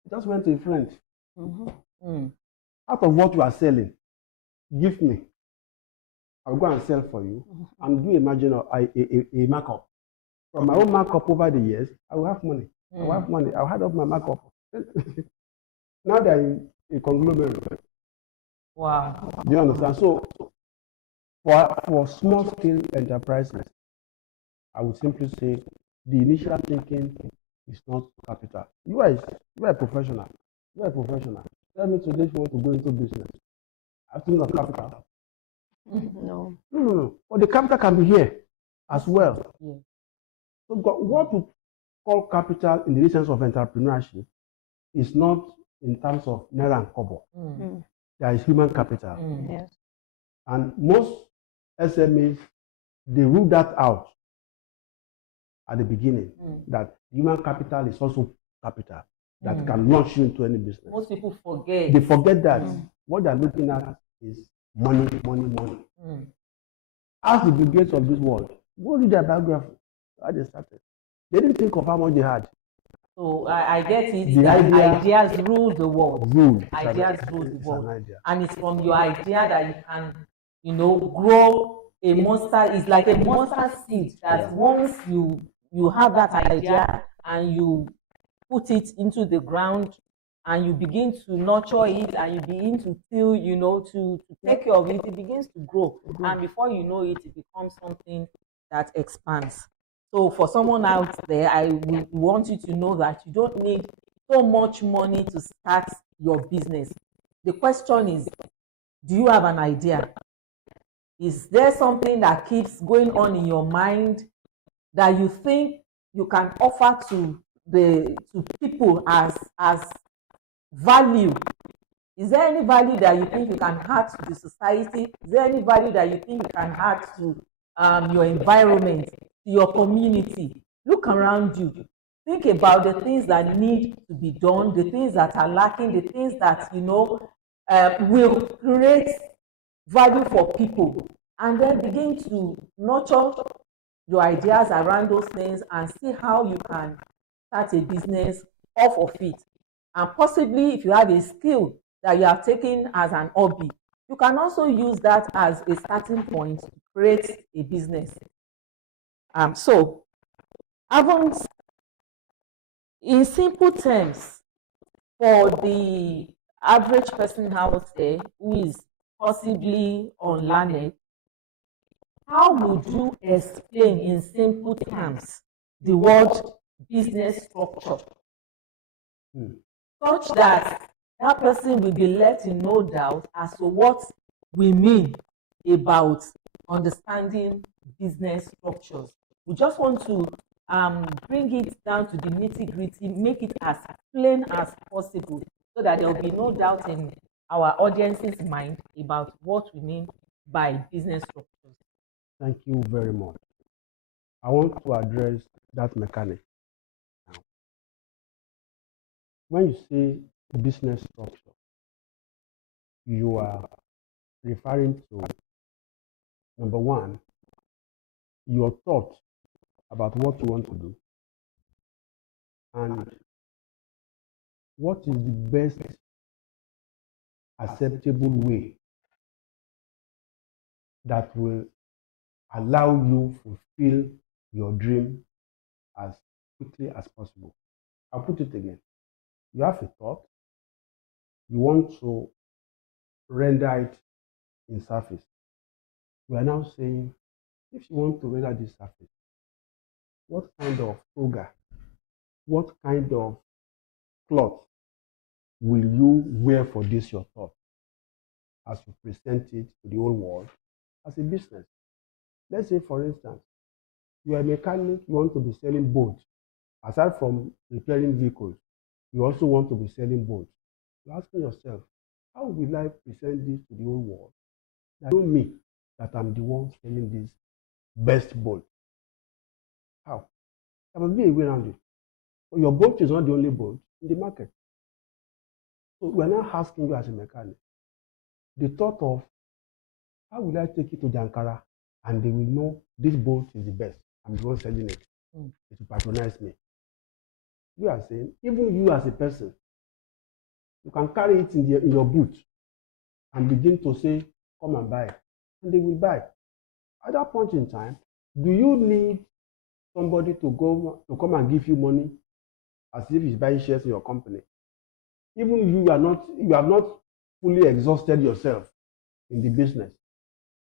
They just went to a friend. Out of what you are selling, give me. I'll go and sell for you and do a markup. From my own markup over the years, I will have money. I will have money. I'll add up my markup. Now they're a conglomerate. Wow. Do you understand? So for small scale enterprises, I would simply say the initial thinking is not capital. You are a professional. You are a professional. Tell me today if you want to go into business. I think of capital. No. But the capital can be here as well. Yeah. So what we call capital in the sense of entrepreneurship is not in terms of naira and kobo. There is human capital. Yes. And most SMEs, they rule that out at the beginning, that human capital is also capital that can launch you into any business. Most people forget. They forget that what they're looking at is money. Ask the Bill Gates of this world. Go read their biography. How they started. They didn't think of how much they had. So I get it. The that idea ideas rule the world. Ideas rule the It's world, an idea. and it's from your idea that you can, grow a monster. It's like a monster seed that once you have that idea and you put it into the ground and you begin to nurture it and you begin to till, to take care of it, it begins to grow. And before you know it, it becomes something that expands. So for someone out there, I want you to know that you don't need so much money to start your business. The question is, do you have an idea? Is there something that keeps going on in your mind that you think you can offer to people as value? Is there any value that you think you can add to the society? Is there any value that you think you can add to your environment, to your community? Look around you. Think about the things that need to be done, the things that are lacking, the things that will create value for people, and then begin to nurture your ideas around those things and see how you can start a business off of it. And possibly, if you have a skill that you have taken as an hobby, you can also use that as a starting point to create a business. So, in simple terms, for the average person out there who is possibly unlearned, how would you explain in simple terms the word business structure, such that person will be left in no doubt as to what we mean about understanding business structures? We just want to bring it down to the nitty-gritty, make it as plain as possible, so that there will be no doubt in our audience's mind about what we mean by business structures. Thank you very much. I want to address that mechanic now. When you say business structure, you are referring to, number one, your thought about what you want to do and what is the best acceptable way that will allow you fulfill your dream as quickly as possible. I'll put it again. You have a thought, you want to render it in surface. We are now saying, if you want to render this surface, what kind of toga, what kind of cloth will you wear for this your thought as you present it to the whole world as a business? Let's say, for instance, you are a mechanic, you want to be selling bolts. Aside from repairing vehicles, you also want to be selling bolts. You're asking yourself, how will I present this to the whole world? That don't mean that I'm the one selling this best bolt. How? There must be a way around it. But your bolt is not the only bolt in the market. So we're now asking you as a mechanic, the thought of, how will I take it to Jankara and they will know this bolt is the best. I'm the one selling it. It will patronize me. We are saying, even you as a person, you can carry it in your boot and begin to say, come and buy. And they will buy. At that point in time, do you need somebody to come and give you money as if he's buying shares in your company? Even you have not fully exhausted yourself in the business,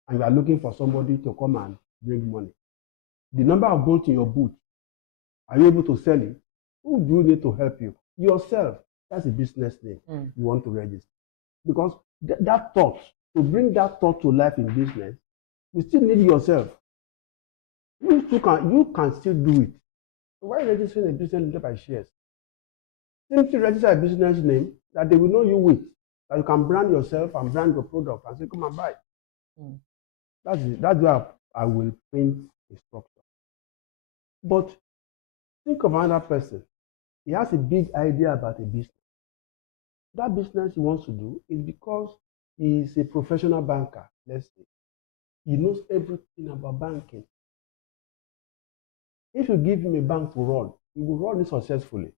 and you are looking for somebody to come and bring money. The number of bolts in your boot, are you able to sell it? Who do you need to help you? Yourself. That's a business name you want to register. Because that thought, to bring that thought to life in business, you still need yourself. You can still do it. So why registering a business name by shares? Simply register a business name that they will know you with, that you can brand yourself and brand your product and say, come and buy. That's it. That's where I will paint a structure. But think of another person. He has a big idea about a business. That business he wants to do is because is a professional banker, let's say. He knows everything about banking. If you give him a bank to run, he will run it successfully.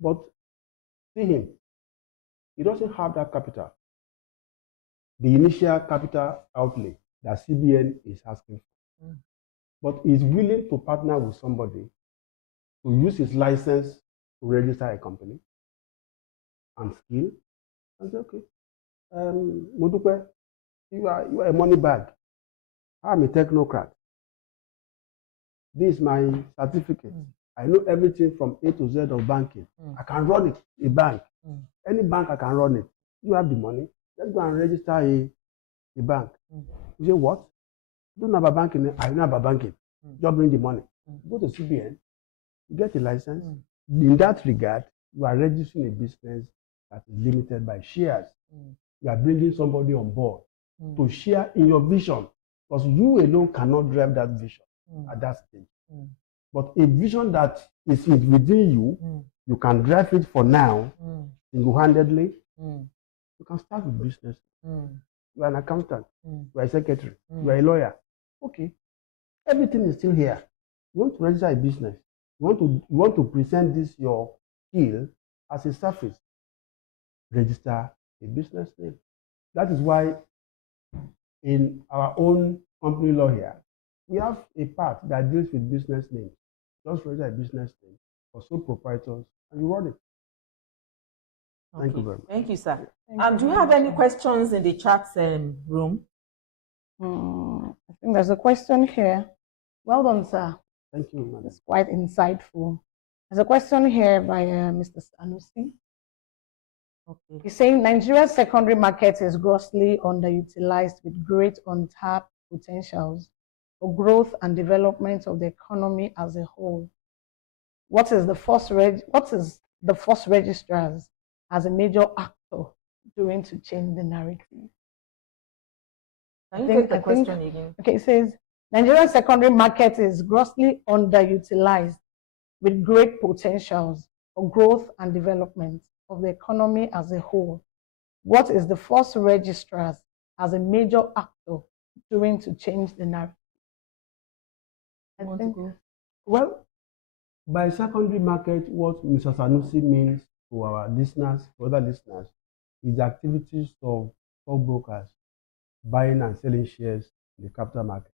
But see him, he doesn't have that capital. The initial capital outlay that CBN is asking for. But he's willing to partner with somebody to use his license to register a company and skill and say, okay, Modupeola, you are a money bag. I'm a technocrat. This is my certificate. I know everything from A to Z of banking. I can run it, a bank. Any bank, I can run it. You have the money. Let's go and register a bank. You say, what? You don't know about banking? I know about banking. Just bring the money. Go to CBN, get a license. In that regard, you are registering a business that is limited by shares. You are bringing somebody on board to share in your vision, because you alone cannot drive that vision at that stage. But a vision that is within you, you can drive it for now, single-handedly. You can start with business. You are an accountant. You are a secretary. You are a lawyer. Okay. Everything is still here. You want to register a business. You want to present this your skill as a service. Register a business name. That is why in our own company law here, we have a part that deals with business names. Just register a business name for sole proprietors and you run it. Okay. Thank you very much. Thank you, sir. Thank Do you have any questions in the chat room? I think there's a question here. Well done, sir. Thank you, madam. It's quite insightful. There's a question here by Mr. Sanusi. Okay. He's saying Nigeria's secondary market is grossly underutilized with great untapped potentials for growth and development of the economy as a whole. What is the First Registrars as a major actor doing to change the narrative? Can you take the question again? Okay, it says Nigeria's secondary market is grossly underutilized with great potentials for growth and development of the economy as a whole. What is the First Registrars as a major actor doing to change the narrative? Well, by secondary market, what Mr. Sanusi means to our listeners, to other listeners, is the activities of stockbrokers buying and selling shares in the capital market,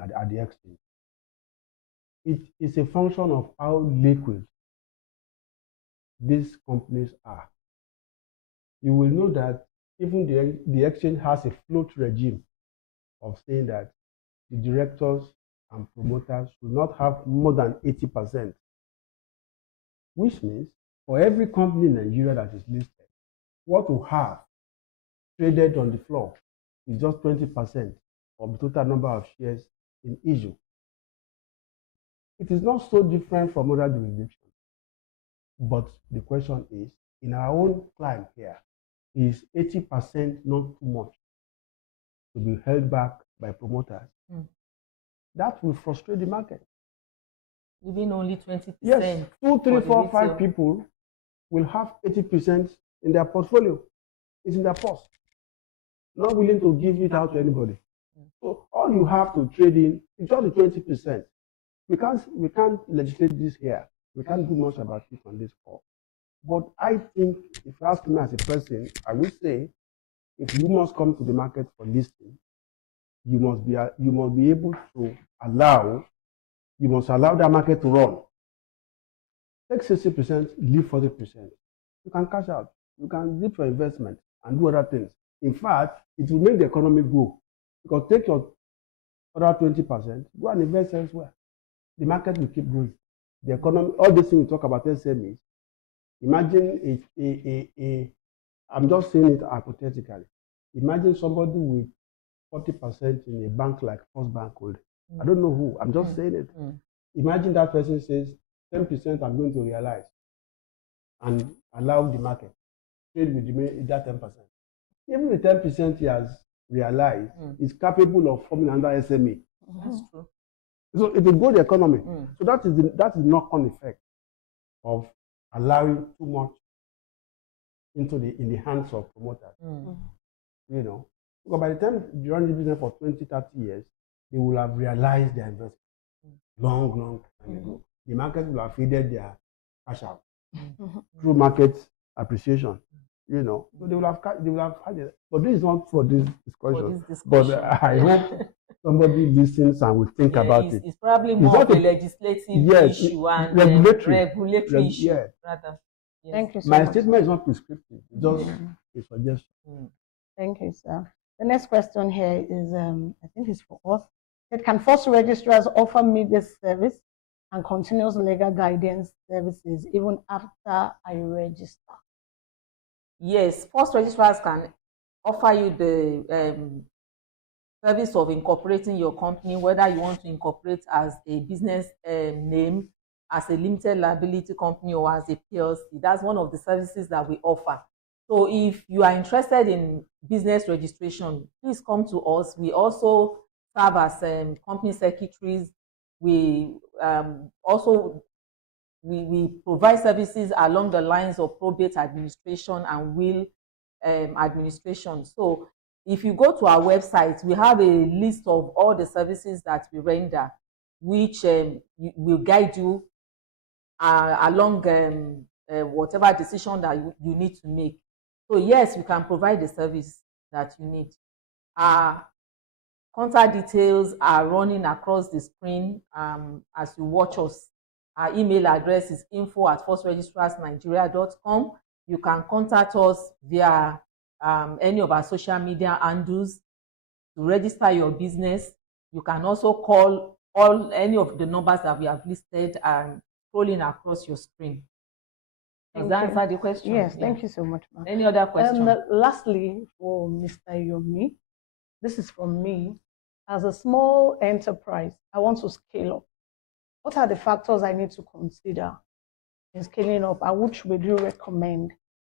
at the exchange. It is a function of how liquid these companies are. You will know that even the exchange has a float regime of saying that the directors and promoters should not have more than 80%, which means for every company in Nigeria that is listed, what we have traded on the floor is just 20% of the total number of shares in issue. It is not so different from other jurisdictions. But the question is, in our own climate here, is 80% not too much to be held back by promoters? That will frustrate the market. Even only 20%. Yes, 2, 3, 4, 5 people will have 80% in their portfolio. It's in their purse. Not willing to give it out to anybody. So all you have to trade in is just the 20%. We can't legislate this here. We can't do much about it on this call. But I think, if you ask me as a person, I would say, if you must come to the market for listing, you must be able to allow that market to run. Take 60%, leave 40%. You can cash out. You can dip your investment and do other things. In fact, it will make the economy grow. Because take your other 20%, go and invest elsewhere. The market will keep growing. The economy, all these things we talk about SMEs, imagine I'm just saying it hypothetically. Imagine somebody with 40% in a bank like First Bank. I don't know who, I'm just saying it. Imagine that person says, 10% I'm going to realize and allow the market trade with that 10%. Even the 10% he has realized is capable of forming another SME. That's true. So it will grow the economy. So that is the knock-on effect of allowing too much in the hands of promoters. you know. Because by the time you run the business for 20, 30 years, they will have realized their investment long time ago. The market will have faded their cash out through market appreciation, you know. So they will have had it. But this is not for this discussion. But I hope somebody listens and will think about it. It's probably more of a legislative issue and regulatory issue rather. Yes. Thank you so much. My statement is not prescriptive, it's just a suggestion. Thank you, sir. The next question here is, I think it's for us. Can First Registrars offer me this service and continuous legal guidance services even after I register? Yes, First Registrars can offer you the service of incorporating your company, whether you want to incorporate as a business name, as a limited liability company, or as a PLC. That's one of the services that we offer. So if you are interested in business registration, please come to us. We also serve as company secretaries. We also provide services along the lines of probate administration and will administration. So if you go to our website, we have a list of all the services that we render, which will guide you along whatever decision that you need to make. So yes, we can provide the service that you need. Our contact details are running across the screen as you watch us. Our email address is info@firstregistrarsnigeria.com. You can contact us via any of our social media handles to register your business. You can also call any of the numbers that we have listed and scrolling across your screen. Does that answer the question? Yes, thank you so much, ma'am. Any other question? Lastly, for Mr. Yomi, this is from me. As a small enterprise, I want to scale up. What are the factors I need to consider in scaling up, and which would you recommend?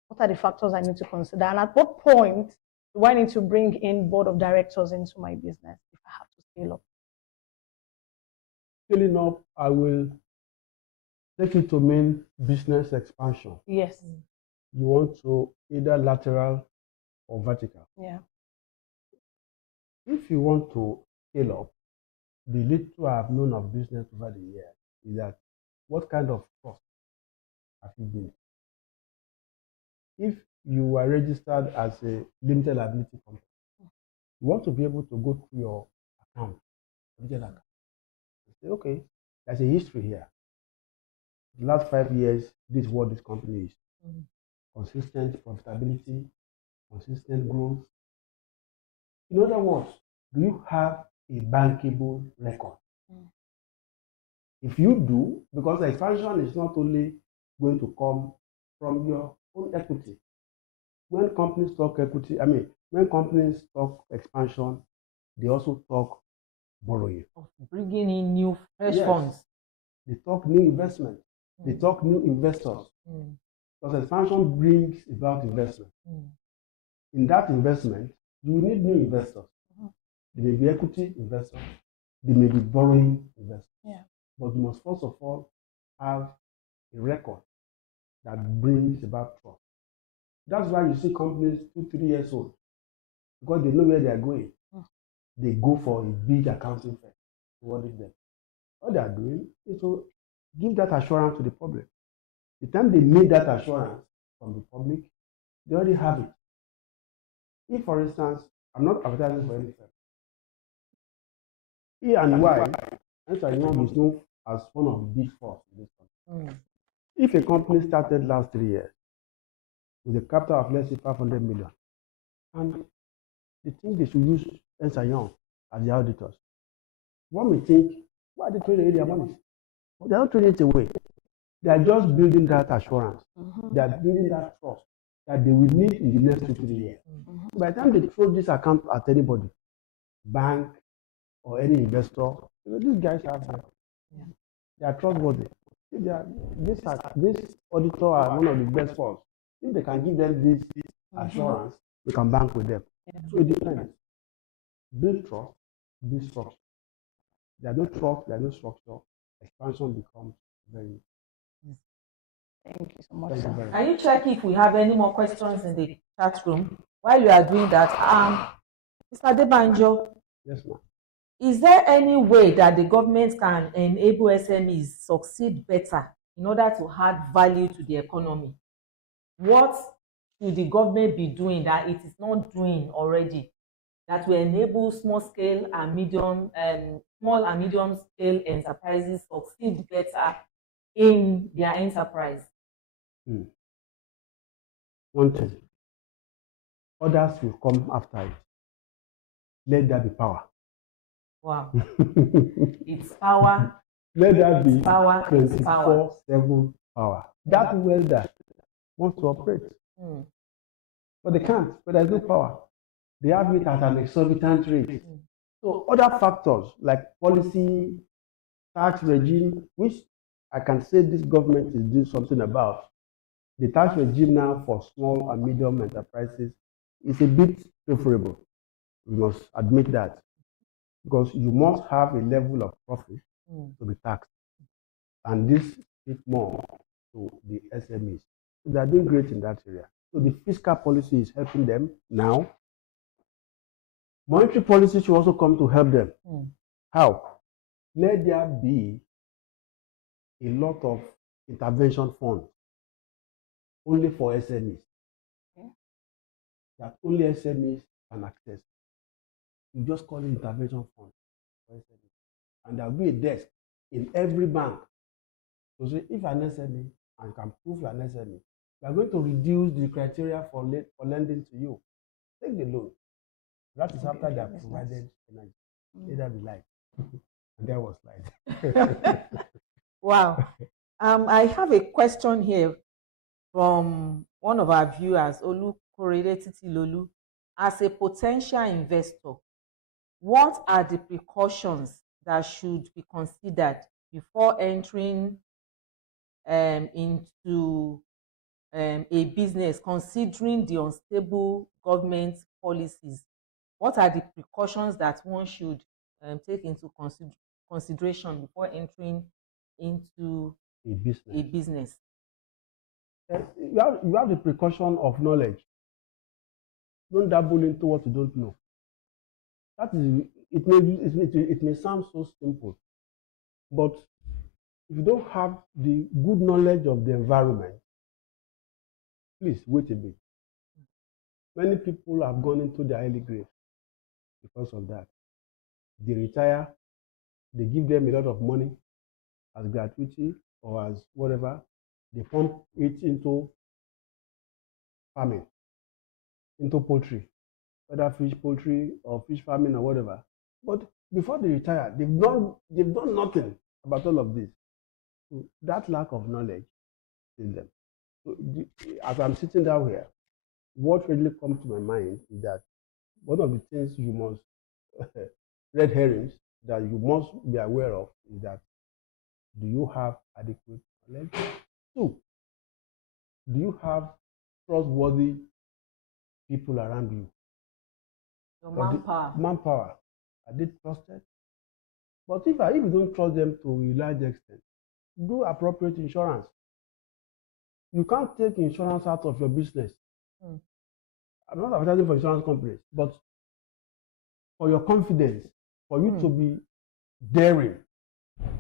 What are the factors I need to consider, and at what point do I need to bring in board of directors into my business if I have to scale up? Scaling up, I will take it to mean business expansion. Yes. You want to either lateral or vertical. Yeah. If you want to scale up, the little I have known of business over the years is that what kind of trust have you built? If you are registered as a limited liability company, you want to be able to go through your account, and say, okay, there's a history here. The last 5 years, this is what this company is. Consistent profitability, consistent growth. In other words, do you have a bankable record? If you do, because the expansion is not only going to come from your own equity. When companies talk equity, when companies talk expansion, they also talk borrowing. Bringing in new fresh funds. They talk new investment. They talk new investors. Because expansion brings about investment. In that investment, you will need new investors. They may be equity investors. They may be borrowing investors. But you must first of all have a record that brings about trust. That's why you see companies 2-3 years old, because they know where they are going. They go for a big accounting firm to audit them. What they are doing is to give that assurance to the public. The time they need that assurance from the public, they already have it. If, for instance, I'm not advertising for any firm. E&Y, is known as one of the big four in this country. If a company started last 3 years with a capital of, let's say, 500 million, and they think they should use Ernst & Young as the auditors, one may think, why are they throwing away their money? They're not throwing it away. They are just building that assurance. They are building that trust that they will need in the next 2-3 years. By the time they throw this account at anybody, bank or any investor, these guys they are trustworthy. This auditor are one of the best ones. If they can give them this assurance, we can bank with them. So it depends. Build trust, build structure. There's no trust, there's no structure. Expansion becomes very. Thank you so much, sir. Can you check if we have any more questions in the chat room while you are doing that, Mr. Adebanjo, Yes, ma'am. is there any way that the government can enable SMEs succeed better in order to add value to the economy? What should the government be doing that it is not doing already that will enable small and medium scale enterprises succeed better in their enterprise? One thing, others will come after it. Let there be power. Wow. It's power. Let there be power. 24/7 power. That welder wants to operate. But they can't, but there's no power. They have it at an exorbitant rate. So other factors like policy, tax regime, which I can say this government is doing something about. The tax regime now for small and medium enterprises is a bit preferable. We must admit that. Because you must have a level of profit to be taxed. And this speaks more to the SMEs. So they are doing great in that area. So the fiscal policy is helping them now. Monetary policy should also come to help them. How? Let there be a lot of intervention funds only for SMEs. That only SMEs can access. You just call it intervention fund for SMEs. And there will be a desk in every bank. So say if an SME and can prove you're an SME, we are going to reduce the criteria for lending to you. Take the loan. That is after they have provided energy. Let that be light. And there was light. Wow. I have a question here from one of our viewers, Olukorede Titilolu. As a potential investor, what are the precautions that should be considered before entering into a business, considering the unstable government policies? What are the precautions that one should take into consideration before entering into a business? You have the precaution of knowledge. Don't dabble into what you don't know. That is, it may sound so simple, but if you don't have the good knowledge of the environment, please wait a bit. Many people have gone into their early grave because of that. They retire, they give them a lot of money as gratuity or as whatever. They pump it into farming, into poultry, whether fish poultry or fish farming or whatever. But before they retire, they've done nothing about all of this. So that lack of knowledge in them. So as I'm sitting down here, what really comes to my mind is that one of the things you must red herrings that you must be aware of is that, do you have adequate knowledge? 2, do you have trustworthy people around you? Your manpower. Manpower. Are they trusted? But if you don't trust them to a large extent, do appropriate insurance. You can't take insurance out of your business. I'm not advertising for insurance companies, but for your confidence, for you to be daring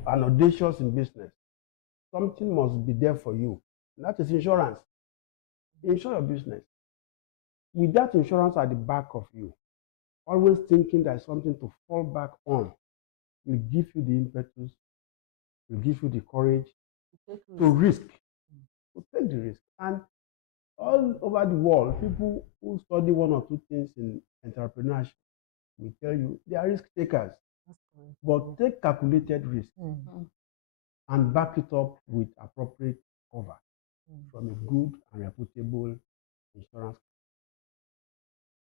and audacious in business, something must be there for you. And that is insurance. Insure your business. With that insurance at the back of you, always thinking there's something to fall back on, will give you the impetus, will give you the courage to risk, to take the risk. And all over the world, people who study 1 or 2 things in entrepreneurship will tell you they are risk takers, but take calculated risk and back it up with appropriate cover from a good and reputable insurance.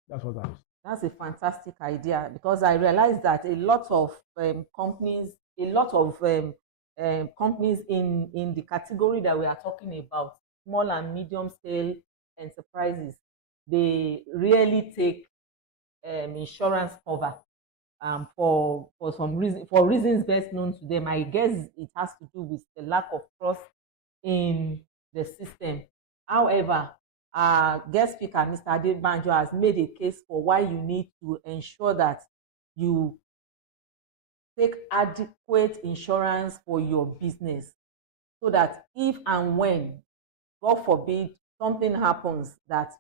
That's what I was. That's a fantastic idea, because I realized that a lot of companies in the category that we are talking about, small and medium scale enterprises, they really take insurance cover for some reason, for reasons best known to them. I guess it has to do with the lack of trust in the system. However, our guest speaker, Mr. Adebanjo, has made a case for why you need to ensure that you take adequate insurance for your business, so that if and when, God forbid, something happens that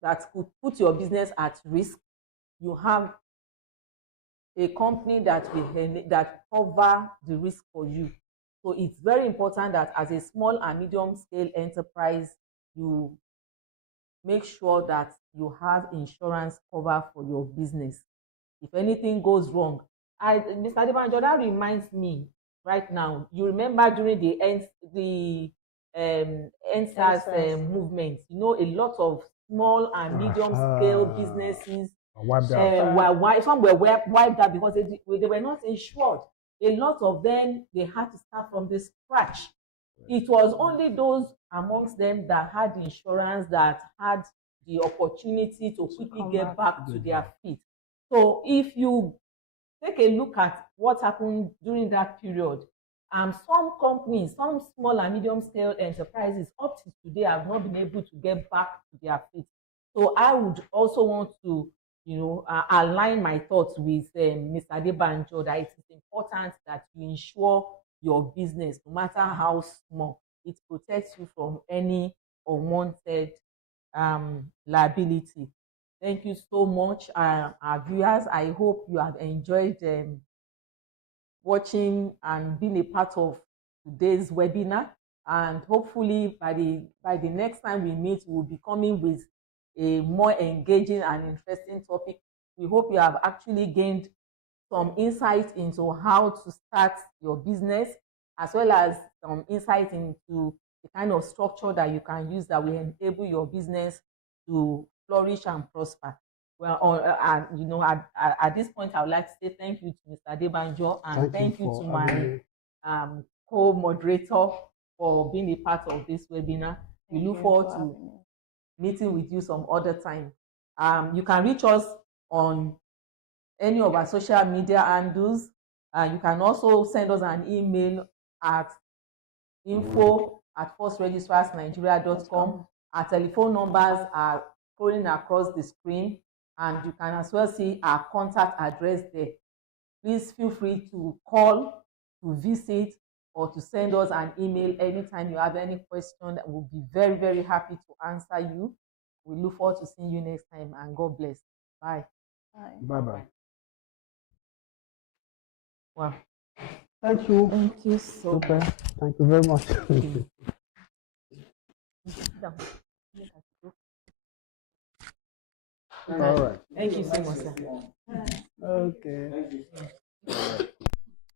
that could put your business at risk, you have a company that cover the risk for you. So it's very important that as a small and medium scale enterprise, you make sure that you have insurance cover for your business. If anything goes wrong, Mr. Adebanjo, that reminds me right now. You remember during the NSAS movement, a lot of small and medium scale businesses some were wiped out because they were not insured. A lot of them, they had to start from the scratch. It was only those amongst them that had insurance that had the opportunity to quickly get back to their feet. So if you take a look at what happened during that period, some companies, some small and medium scale enterprises up to today have not been able to get back to their feet. So I would also want to align my thoughts with Mr. Adebanjo that it is important that you insure your business, no matter how small. It protects you from any unwanted liability. Thank you so much, our viewers. I hope you have enjoyed watching and being a part of today's webinar. And hopefully by the next time we meet, we'll be coming with a more engaging and interesting topic. We hope you have actually gained some insight into how to start your business, as well as some insight into the kind of structure that you can use that will enable your business to flourish and prosper. Well, at this point, I would like to say thank you to Mr. Adebanjo, and thank you to my co-moderator for being a part of this webinar. We look forward to meeting with you some other time. You can reach us on any of our social media handles. You can also send us an email at info@firstregistrarsnigeria.com. Our telephone numbers are scrolling across the screen, and you can as well see our contact address there. Please feel free to call, to visit, or to send us an email anytime you have any question. That we'll be very, very happy to answer you. We look forward to seeing you next time, and God bless. Bye. Bye-bye. Wow. Thank you. Thank you so much. Thank you very much. All right. Thank you so much, sir. Okay.